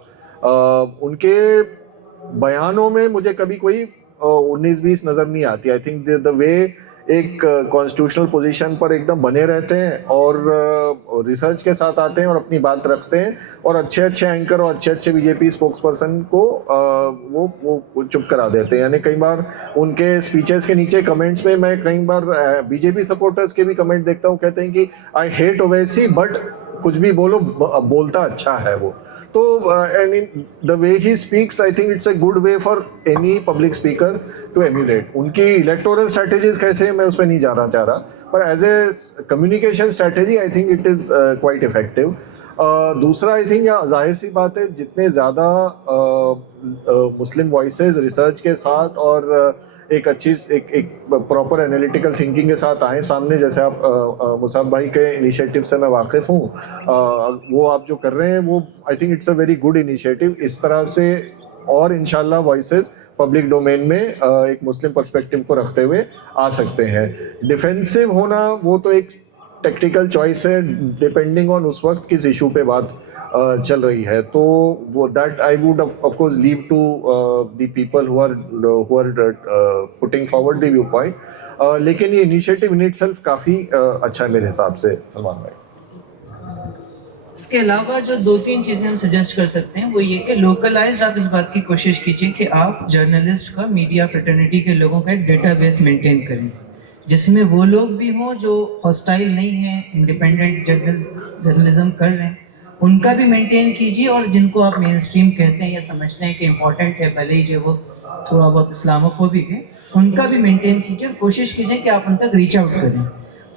उनके बयानों में मुझे कभी कोई 19-20 नज़र नहीं आती। आई थिंक द वे एक कॉन्स्टिट्यूशनल पोजीशन पर एकदम बने रहते हैं और रिसर्च के साथ आते हैं और अपनी बात रखते हैं, और अच्छे अच्छे एंकर और अच्छे अच्छे बीजेपी स्पोक्स पर्सन को वो चुप करा देते हैं। यानी कई बार उनके स्पीचेस के नीचे कमेंट्स में मैं कई बार बीजेपी सपोर्टर्स के भी कमेंट देखता हूँ, कहते हैं कि आई हेट ओवैसी बट कुछ भी बोलो बोलता अच्छा है वो। तो and the way he speaks, I think it's a good way for any public speaker to emulate. उनकी इलेक्टोरल स्ट्रैटेजीज कैसे मैं उसमें नहीं जाना चाह रहा, पर as a communication strategy I think it is quite effective. दूसरा आई थिंक यहाँ जाहिर सी बात है, जितने ज़्यादा मुस्लिम वॉइसेस रिसर्च के साथ और एक अच्छी एक प्रॉपर एनालिटिकल थिंकिंग के साथ आए सामने, जैसे आप मुसाब भाई के इनिशिएटिव से मैं वाकिफ़ हूँ, वो आप जो कर रहे हैं वो आई think it's a very good initiative. इस तरह से और इंशाल्लाह वॉइसेस पब्लिक डोमेन में एक मुस्लिम पर्सपेक्टिव को रखते हुए आ सकते हैं। डिफेंसिव होना वो तो एक टेक्टिकल चॉइस है, डिपेंडिंग ऑन उस वक्त किस इशू पे बात चल रही है। तो वो that I would of course leave to the people who are putting forward the view point. लेकिन ये इनिशिएटिव इन इटसेल्फ काफ़ी अच्छा है मेरे हिसाब से। सलमान भाई, इसके अलावा जो 2-3 चीज़ें हम सजेस्ट कर सकते हैं वो ये कि लोकलाइज्ड आप इस बात की कोशिश कीजिए कि आप जर्नलिस्ट का, मीडिया फ्रेटर्निटी के लोगों का एक डेटाबेस मेंटेन करें, जिसमें वो लोग भी हों जो हॉस्टाइल नहीं हैं, इंडिपेंडेंट जर्नलिज्म कर रहे हैं, उनका भी मेंटेन कीजिए, और जिनको आप मेन स्ट्रीम कहते हैं या समझते हैं कि इम्पोर्टेंट है, भले ही जो वो थोड़ा बहुत इस्लामोफोबिक है, उनका भी मेंटेन कीजिए। कोशिश कीजिए कि आप उन तक रीच आउट करें।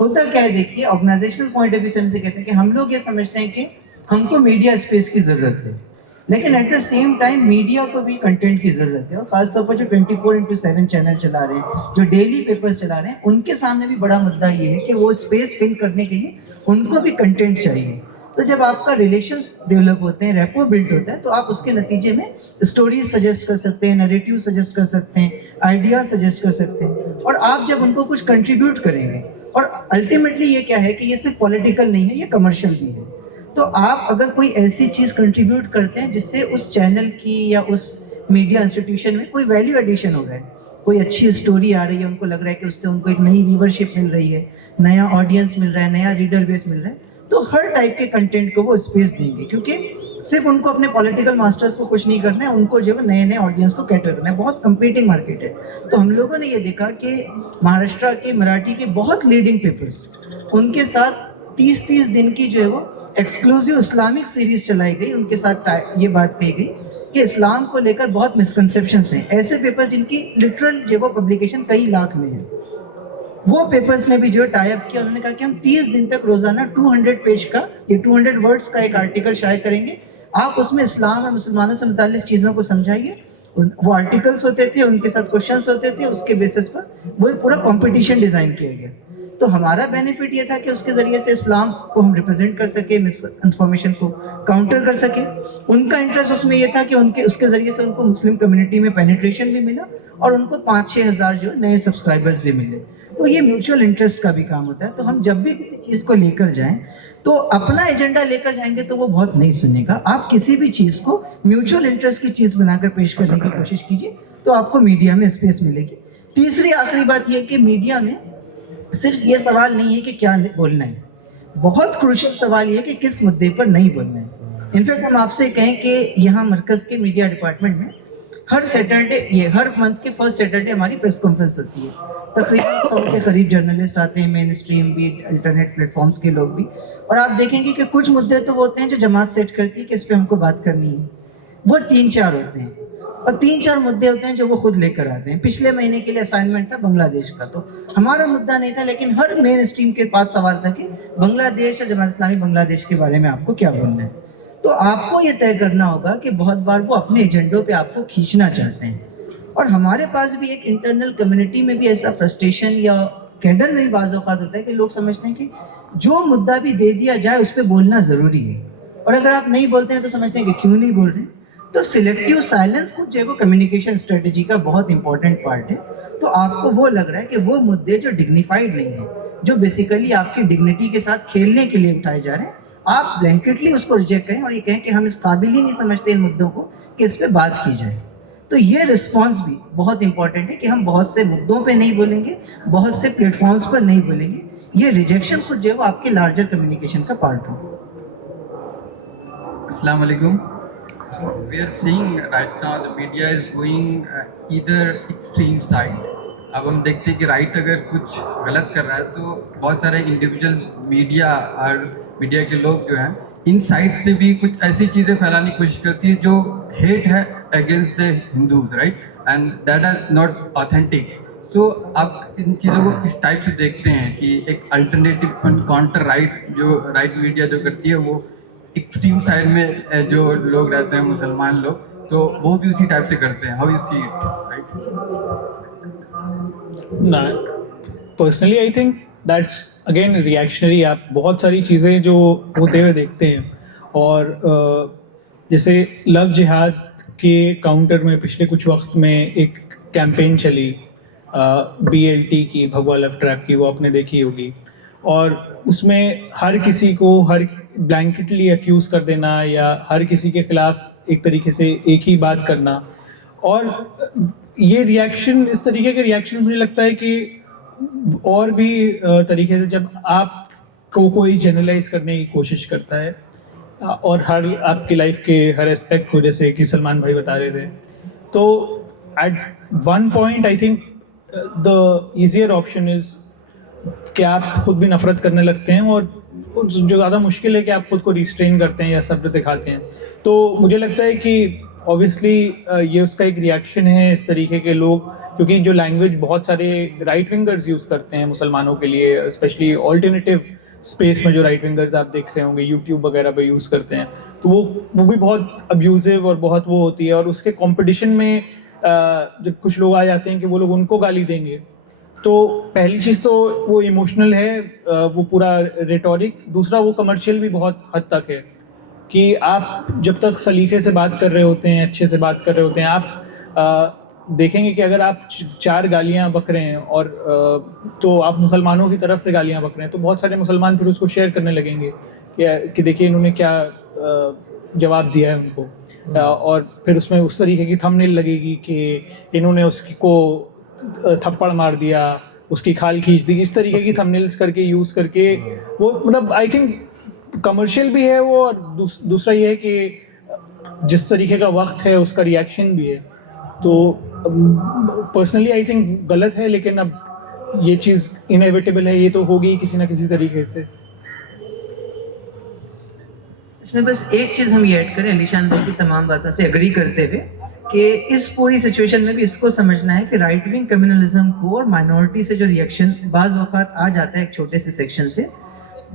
होता क्या है, देखिए ऑर्गेनाइजेशनल पॉइंट ऑफ व्यू से हमसे कहते हैं कि हम लोग ये समझते हैं कि हमको मीडिया स्पेस की ज़रूरत है, लेकिन at the same time media को भी कंटेंट की ज़रूरत है। और ख़ासतौर पर जो 24/7 चैनल चला रहे हैं, जो डेली पेपर्स चला रहे हैं, उनके सामने भी बड़ा मुद्दा ये है कि वो स्पेस फिल करने के लिए उनको भी कंटेंट चाहिए। तो जब आपका रिलेशंस डेवलप होते हैं, रेपो बिल्ड होता है, तो आप उसके नतीजे में स्टोरीज सजेस्ट कर सकते हैं, नैरेटिव सजेस्ट कर सकते हैं, आइडिया सजेस्ट कर सकते हैं, और आप जब उनको कुछ कंट्रीब्यूट करेंगे, और अल्टीमेटली ये क्या है कि ये सिर्फ पॉलिटिकल नहीं है, ये कमर्शियल भी है। तो आप अगर कोई ऐसी चीज़ कंट्रीब्यूट करते हैं जिससे उस चैनल की या उस मीडिया इंस्टीट्यूशन में कोई वैल्यू एडिशन हो रहा है, कोई अच्छी स्टोरी आ रही है, उनको लग रहा है कि उससे उनको एक नई व्यूवरशिप मिल रही है, नया ऑडियंस मिल रहा है, नया रीडर बेस मिल रहा है, तो हर टाइप के कंटेंट को वो स्पेस देंगे, क्योंकि सिर्फ उनको अपने पॉलिटिकल मास्टर्स को खुश नहीं करना है, उनको जो है नए नए ऑडियंस को कैटर करना है। बहुत कंपीटिंग मार्केट है। तो हम लोगों ने ये देखा कि महाराष्ट्र के मराठी के बहुत लीडिंग पेपर्स, उनके साथ 30-30 दिन की जो है वो एक्सक्लूसिव इस्लामिक सीरीज चलाई गई। उनके साथ ये बात कही गई कि इस्लाम को लेकर बहुत मिसकंसेप्शंस हैं। ऐसे पेपर जिनकी लिटरल जो वो पब्लिकेशन कई लाख में है, वो पेपर्स ने भी जो है टाई अप किया। उन्होंने कहा कि हम 30 दिन तक रोजाना 200 पेज का या 200 वर्ड्स का एक आर्टिकल शाये करेंगे, आप उसमें इस्लाम और मुसलमानों से मुताल्लिक चीज़ों को समझाइए। वो आर्टिकल्स होते थे, उनके साथ क्वेश्चंस होते थे, उसके बेसिस पर वो एक पूरा कंपटीशन डिज़ाइन किया गया। तो हमारा बेनिफिट ये था कि उसके ज़रिए से इस्लाम को हम रिप्रेजेंट कर सके, मिस इन्फॉर्मेशन को काउंटर कर सके। उनका इंटरेस्ट उसमें ये था कि उसके ज़रिए से उनको मुस्लिम कम्युनिटी में पेनिट्रेशन भी मिला और उनको 5-6 हज़ार जो नए सब्सक्राइबर्स भी मिले। तो ये म्यूचुअल इंटरेस्ट का भी काम होता है। तो हम जब भी किसी चीज़ को लेकर जाएं तो अपना एजेंडा लेकर जाएंगे तो वो बहुत नहीं सुनेगा। आप किसी भी चीज़ को म्यूचुअल इंटरेस्ट की चीज़ बनाकर पेश करने की कोशिश कीजिए, तो आपको मीडिया में स्पेस मिलेगी। तीसरी आखिरी बात यह कि मीडिया में सिर्फ ये सवाल नहीं है कि क्या बोलना है, बहुत क्रूशियल सवाल ये है कि किस मुद्दे पर नहीं बोलना है। इनफैक्ट हम आपसे कहें कि यहाँ मरकज के मीडिया डिपार्टमेंट में हर मंथ के फर्स्ट सैटरडे हमारी प्रेस कॉन्फ्रेंस होती है। तकरीबन 100 के करीब जर्नलिस्ट आते हैं, मेन स्ट्रीम भी, अल्टरनेट प्लेटफॉर्म्स के लोग भी, और आप देखेंगे कि कुछ मुद्दे तो वो होते हैं जो जमात सेट करती है कि इस पे हमको बात करनी है, वो 3-4 होते हैं, और 3-4 मुद्दे होते हैं जो वो खुद लेकर आते हैं। पिछले महीने के लिए असाइनमेंट था बांग्लादेश का, तो हमारा मुद्दा नहीं था, लेकिन हर मेन स्ट्रीम के पास सवाल था कि बांग्लादेश और जमात इस्लामी बांग्लादेश के बारे में आपको क्या बोलना है। तो आपको ये तय करना होगा कि बहुत बार वो अपने एजेंडों पे आपको खींचना चाहते हैं, और हमारे पास भी एक इंटरनल कम्युनिटी में भी ऐसा फ्रस्ट्रेशन या कैडर में भी बाज़ औक़ात होता है कि लोग समझते हैं कि जो मुद्दा भी दे दिया जाए उस पर बोलना ज़रूरी है, और अगर आप नहीं बोलते हैं तो समझते हैं कि क्यों नहीं बोल रहे हैं। तो सिलेक्टिव साइलेंस को जो है वो कम्युनिकेशन स्ट्रेटजी का बहुत इंपॉर्टेंट पार्ट है। तो आपको वो लग रहा है कि वो मुद्दे जो डिग्निफाइड नहीं है, जो बेसिकली आपकी डिग्निटी के साथ खेलने के लिए उठाए जा रहे हैं, आप ब्लैंकेटली उसको रिजेक्ट करें और ये कहें कि हम इस काबिल ही नहीं समझते इन मुद्दों को कि इस पे बात की जाए। तो ये रिस्पॉन्स भी बहुत इंपॉर्टेंट है कि हम बहुत से मुद्दों पे नहीं बोलेंगे, बहुत से प्लेटफॉर्म्स पर नहीं बोलेंगे। ये रिजेक्शन खुद जो है वो आपके लार्जर कम्युनिकेशन का पार्ट हो। Assalamu alaikum. So we are seeing right now the media is going either extreme side. अब हम देखते हैं कि राइट अगर कुछ गलत कर रहा है तो बहुत सारे इंडिविजुअल मीडिया और मीडिया के लोग जो हैं इन साइड से भी कुछ ऐसी चीज़ें फैलाने की कोशिश करती है जो हेट है against the Hindus, right, and that are not authentic. So आप इन चीज़ों को किस टाइप से देखते हैं कि एक अल्टरनेटिव काउंटर राइट मीडिया जो करती है वो एक्सट्रीम साइड में जो लोग रहते हैं मुसलमान लोग, तो वो भी उसी टाइप से करते हैं। How you see it, right? ना, personally I think that's again reactionary. आप बहुत सारी चीज़ें जो होते हुए देखते हैं, और जैसे लव जिहाद के काउंटर में पिछले कुछ वक्त में एक कैंपेन चली BLT की, भगवा लव ट्रैप की, वो आपने देखी होगी, और उसमें हर किसी को हर ब्लैंकेटली अक्यूज़ कर देना या हर किसी के खिलाफ एक तरीके से एक ही बात करना, और ये रिएक्शन, इस तरीके के रिएक्शन मुझे लगता है कि और भी तरीके से जब आपको कोई जनरलाइज करने की कोशिश करता है और हर आपकी लाइफ के हर एस्पेक्ट को, जैसे कि सलमान भाई बता रहे थे, तो at one point I think the easier option is कि आप खुद भी नफरत करने लगते हैं, और जो ज़्यादा मुश्किल है कि आप खुद को रिस्ट्रेन करते हैं या सब्र दिखाते हैं। तो मुझे लगता है कि ऑब्वियसली ये उसका एक रिएक्शन है इस तरीके के लोग, क्योंकि जो लैंग्वेज बहुत सारे राइट विंगर्स यूज़ करते हैं मुसलमानों के लिए, स्पेशली ऑल्टरनेटिव स्पेस में जो राइट विंगर्स आप देख रहे होंगे यूट्यूब वगैरह पे यूज़ करते हैं, तो वो भी बहुत अब्यूजिव और बहुत वो होती है, और उसके कंपटीशन में जब कुछ लोग आ जाते हैं कि वो लोग उनको गाली देंगे, तो पहली चीज़ तो वो इमोशनल है, वो पूरा रेटोरिक। दूसरा वो कमर्शियल भी बहुत हद तक है कि आप जब तक सलीके से बात कर रहे होते हैं, अच्छे से बात कर रहे होते हैं, आप देखेंगे कि अगर आप 4 गालियाँ बक रहे हैं और तो आप मुसलमानों की तरफ से गालियाँ बक रहे हैं, तो बहुत सारे मुसलमान फिर उसको शेयर करने लगेंगे कि देखिए इन्होंने क्या जवाब दिया है उनको, और फिर उसमें उस तरीके की थंबनेल लगेगी कि इन्होंने उसको थप्पड़ मार दिया, उसकी खाल खींच दी, इस तरीके की थंबनेल्स करके यूज़ करके वो, मतलब आई थिंक कमर्शियल भी है वो, और दूसरा ये है कि जिस तरीके का वक्त है उसका रिएक्शन भी है। तो पर्सनली आई थिंक गलत है, लेकिन अब ये चीज़ इनएविटेबल है, ये तो होगी किसी ना किसी तरीके से। इसमें बस एक चीज़ हम ये ऐड करें निशान भाई की तमाम बातों से एग्री करते हुए कि इस पूरी सिचुएशन में भी इसको समझना है कि राइट विंग कम्युनलिज्म को और माइनॉरिटी से जो रिएक्शन बाज़ वक़्त आ जाता है एक छोटे से सेक्शन से,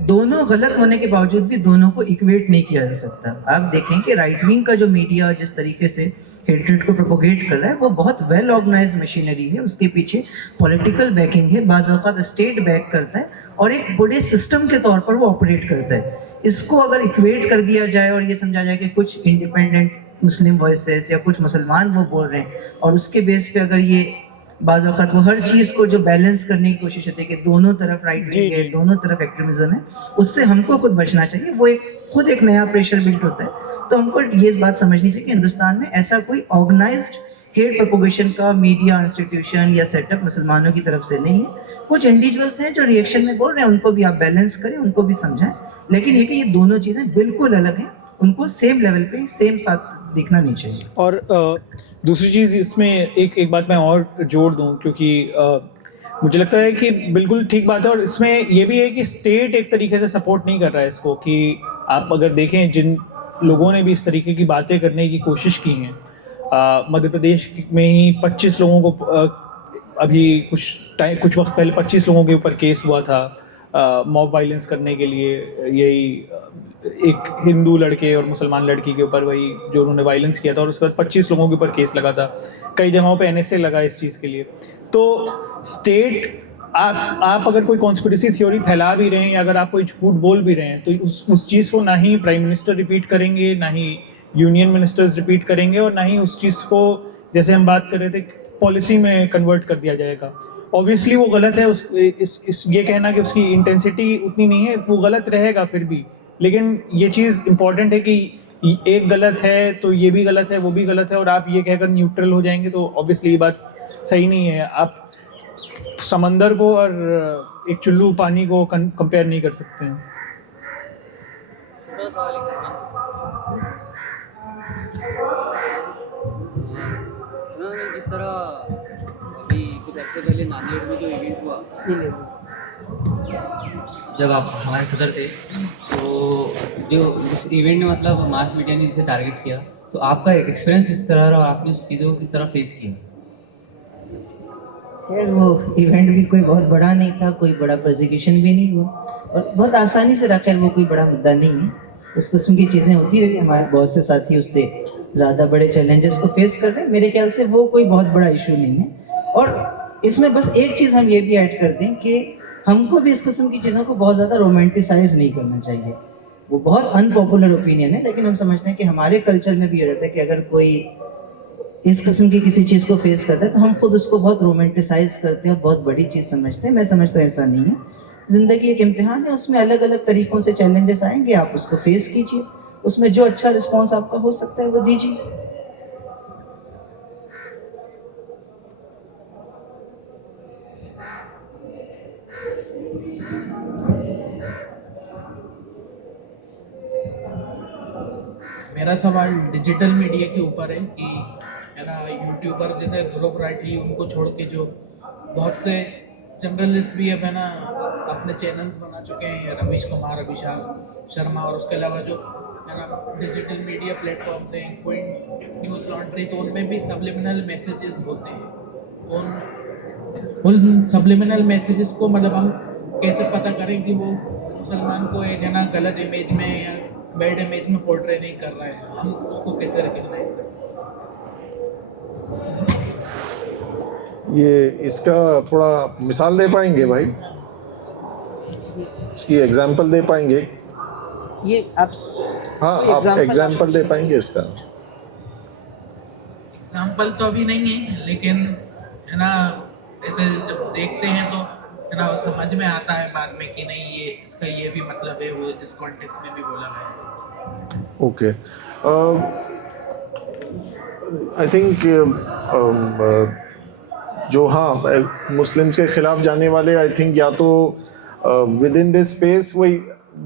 दोनों गलत होने के बावजूद भी दोनों को इक्वेट नहीं किया जा सकता। आप देखें कि राइट विंग का जो मीडिया जिस तरीके से हेट्रेड को प्रोपोगेट कर रहा है, वो बहुत वेल ऑर्गेनाइज मशीनरी है, उसके पीछे पॉलिटिकल बैकिंग है, बाज़ औक़ात स्टेट बैक करता है और एक बड़े सिस्टम के तौर पर वो ऑपरेट करता है। इसको अगर इक्वेट कर दिया जाए और ये समझा जाए कि कुछ इंडिपेंडेंट मुस्लिम वॉइसेस या कुछ मुसलमान वो बोल रहे हैं, और उसके बेस पे अगर ये बाज़ औक़ात वो हर चीज़ को जो बैलेंस करने की कोशिश होती है कि दोनों तरफ राइट विंग है, दोनों तरफ एक्ट्रीमिज्म है, उससे हमको खुद बचना चाहिए। वो खुद एक नया प्रेशर बिल्ट होता है। तो हमको ये बात समझनी चाहिए कि हिंदुस्तान में ऐसा कोई ऑर्गेनाइज्ड हेट प्रोपोगेशन का मीडिया इंस्टीट्यूशन या सेटअप मुसलमानों की तरफ से नहीं है। कुछ इंडिविजुअल्स हैं जो रिएक्शन में बोल रहे हैं, उनको भी आप बैलेंस करें, उनको भी समझाएं, लेकिन ये कि ये दोनों चीज़ें बिल्कुल अलग हैं, उनको सेम लेवल पे सेम साथ दिखना नहीं चाहिए। और दूसरी चीज़ इसमें एक बात मैं और जोड़ दूं, क्योंकि मुझे लगता है कि बिल्कुल ठीक बात है, और इसमें ये भी है कि स्टेट एक तरीके से सपोर्ट नहीं कर रहा है इसको। कि आप अगर देखें, जिन लोगों ने भी इस तरीके की बातें करने की कोशिश की हैं, मध्य प्रदेश में ही 25 लोगों को अभी कुछ वक्त पहले 25 लोगों के ऊपर केस हुआ था मॉब वायलेंस करने के लिए। यही एक हिंदू लड़के और मुसलमान लड़की के ऊपर वही जो उन्होंने वायलेंस किया था, और उसके बाद 25 लोगों के ऊपर केस लगा था। कई जगहों पे NSA लगा इस चीज़ के लिए। तो स्टेट, आप अगर कोई कॉन्स्पिरेसी थ्योरी फैला भी रहे हैं, या अगर आप कोई झूठ बोल भी रहे हैं, तो उस चीज़ को ना ही प्राइम मिनिस्टर रिपीट करेंगे, ना ही यूनियन मिनिस्टर्स रिपीट करेंगे, और ना ही उस चीज़ को, जैसे हम बात कर रहे थे, पॉलिसी में कन्वर्ट कर दिया जाएगा। ऑब्वियसली वो गलत है। ये कहना कि उसकी इंटेंसिटी उतनी नहीं है, वो गलत रहेगा फिर भी। लेकिन ये चीज़ इम्पॉर्टेंट है कि एक गलत है तो ये भी गलत है, वो भी गलत है, और आप ये कहकर न्यूट्रल हो जाएंगे तो ऑब्वियसली ये बात सही नहीं है। आप समंदर को और एक चुल्लू पानी को कंपेयर नहीं कर सकते हैं। जिस तरह अभी कुछ हफ्ते पहले नांदेड़ में जो इवेंट हुआ, जब आप हमारे सदर थे, तो जो इस इवेंट में मतलब मास मीडिया ने जिसे टारगेट किया, तो आपका एक्सपीरियंस किस तरह रहा, आपने उस चीज़ों को किस तरह फेस किया? खैर वो इवेंट भी कोई बहुत बड़ा नहीं था, कोई बड़ा प्रोसिक्यूशन भी नहीं हुआ, और बहुत आसानी से रखा। वो कोई बड़ा मुद्दा नहीं है। उस किस्म की चीज़ें होती रही। हमारे बहुत से साथी उससे ज़्यादा बड़े चैलेंजेस को फेस कर रहे हैं। मेरे ख्याल से वो कोई बहुत बड़ा इशू नहीं है। और इसमें बस एक चीज़ हम ये भी ऐड कर दें कि हमको भी इस किस्म की चीज़ों को बहुत ज़्यादा रोमांटिसाइज नहीं करना चाहिए। वो बहुत अनपॉपुलर ओपिनियन है, लेकिन हम समझते हैं कि हमारे कल्चर में भी ये रहता है कि अगर कोई इस किस्म की किसी चीज़ को फेस करता है तो हम खुद उसको बहुत रोमांटिसाइज करते हैं और बहुत बड़ी चीज़ समझते हैं। मैं समझता हूँ ऐसा नहीं है। ज़िंदगी एक इम्तिहान है, उसमें अलग अलग तरीक़ों से चैलेंजेस आएंगे, आप उसको फेस कीजिए, उसमें जो अच्छा रिस्पॉन्स आपका हो सकता है वो दीजिए। मेरा सवाल डिजिटल मीडिया के ऊपर है कि है ना, यूट्यूबर जैसे ध्रुव राठी, उनको छोड़ के जो बहुत से जर्नलिस्ट भी अब है ना अपने चैनल्स बना चुके हैं, रवीश कुमार, अभिषेक शर्मा, और उसके अलावा जो है ना डिजिटल मीडिया प्लेटफॉर्म से कोई न्यूज़ लॉन्ड्री, तो उनमें भी सब्लिमिनल मैसेजेस होते हैं। उन सब्लिमिनल मैसेजेस को मतलब हम कैसे पता करें कि वो मुसलमान को एक है ना गलत इमेज में या बैड इमेज में पोर्ट्रे नहीं कर रहा है, हम उसको कैसे रिकग्नाइज कर सकते हैं? ये इसका थोड़ा मिसाल दे पाएंगे भाई? इसकी एग्जांपल दे पाएंगे? ये आप हाँ, आप एग्जांपल दे पाएंगे इसका? एग्जाम्पल तो अभी नहीं है, लेकिन है ना ऐसे जब देखते हैं तो है ना समझ में आता है बाद में कि नहीं ये इसका ये भी मतलब है, वो इस कॉन्टेक्स्ट में भी बोला गया है। ओके, आई थिंक जो हाँ मुस्लिम्स के खिलाफ जाने वाले, आई थिंक या तो विद इन दिस स्पेस, वही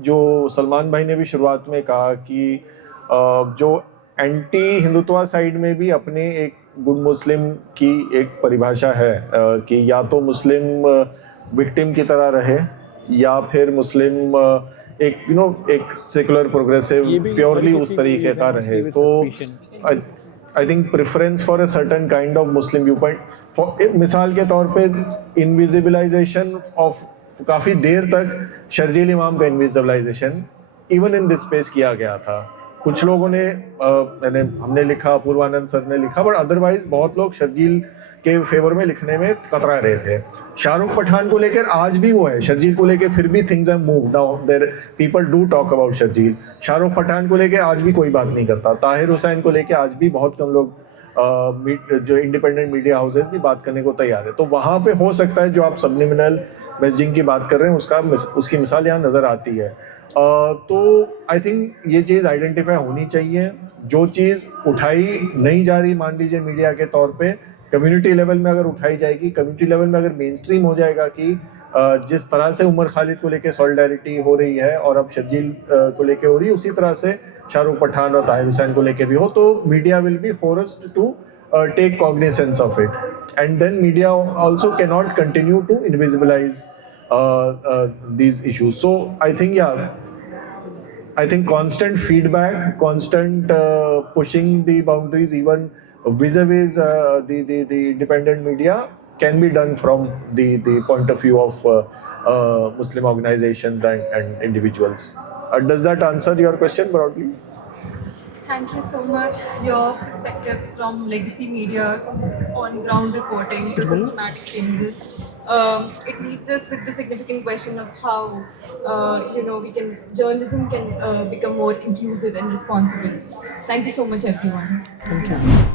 जो सलमान भाई ने भी शुरुआत में कहा कि जो एंटी हिंदुत्व साइड में भी अपने एक गुड मुस्लिम की एक परिभाषा है कि या तो मुस्लिम विक्टिम की तरह रहे या फिर मुस्लिम एक एक सेकुलर प्रोग्रेसिव प्योरली उस तरीके का रहे। तो I think preference for a certain kind of Muslim view point, मिसाल के तौर पे इनविजिबलाइजेशन ऑफ काफ़ी देर तक शर्जील इमाम का इनविजिबलाइजेशन इवन इन दिस स्पेस किया गया था। कुछ लोगों ने हमने लिखा, पूर्वानंद सर ने लिखा, बट अदरवाइज बहुत लोग शर्जील के फेवर में लिखने में कतरा रहे थे। शाहरुख पठान को लेकर आज भी वो है, शर्जील को लेकर फिर भी things have moved now, there people do talk about Sharjeel. Shahrukh Pathan को लेकर आज भी कोई बात नहीं करता। ताहिर हुसैन को लेकर आज भी बहुत कम लोग जो इंडिपेंडेंट मीडिया हाउसेज भी बात करने को तैयार है। तो वहाँ पे हो सकता है जो आप सबलिमिनल मैसेजिंग की बात कर रहे हैं उसकी मिसाल यहाँ नजर आती है। तो आई थिंक ये चीज़ आइडेंटिफाई होनी चाहिए। जो चीज़ उठाई नहीं जा रही मान लीजिए मीडिया के तौर पे, कम्युनिटी लेवल में अगर उठाई जाएगी, कम्युनिटी लेवल में अगर मेन स्ट्रीम हो जाएगा कि जिस तरह से उमर खालिद को लेके सॉलिडारिटी हो रही है और अब शर्जील को लेके हो रही है, उसी तरह से शाहरुख पठान और ताहिर हुसैन को लेके भी हो, तो media will be forced to take cognizance of it, and then media also cannot continue to invisibilize these issues. So I think constant feedback, constant pushing the boundaries, even vis-a-vis the independent media, can be done from the point of view of Muslim organizations and individuals. Does that answer your question broadly? Thank you so much. Your perspectives from legacy media, on-ground reporting to systematic changes. It leaves us with the significant question of how, journalism can become more inclusive and responsible. Thank you so much, everyone. Thank you.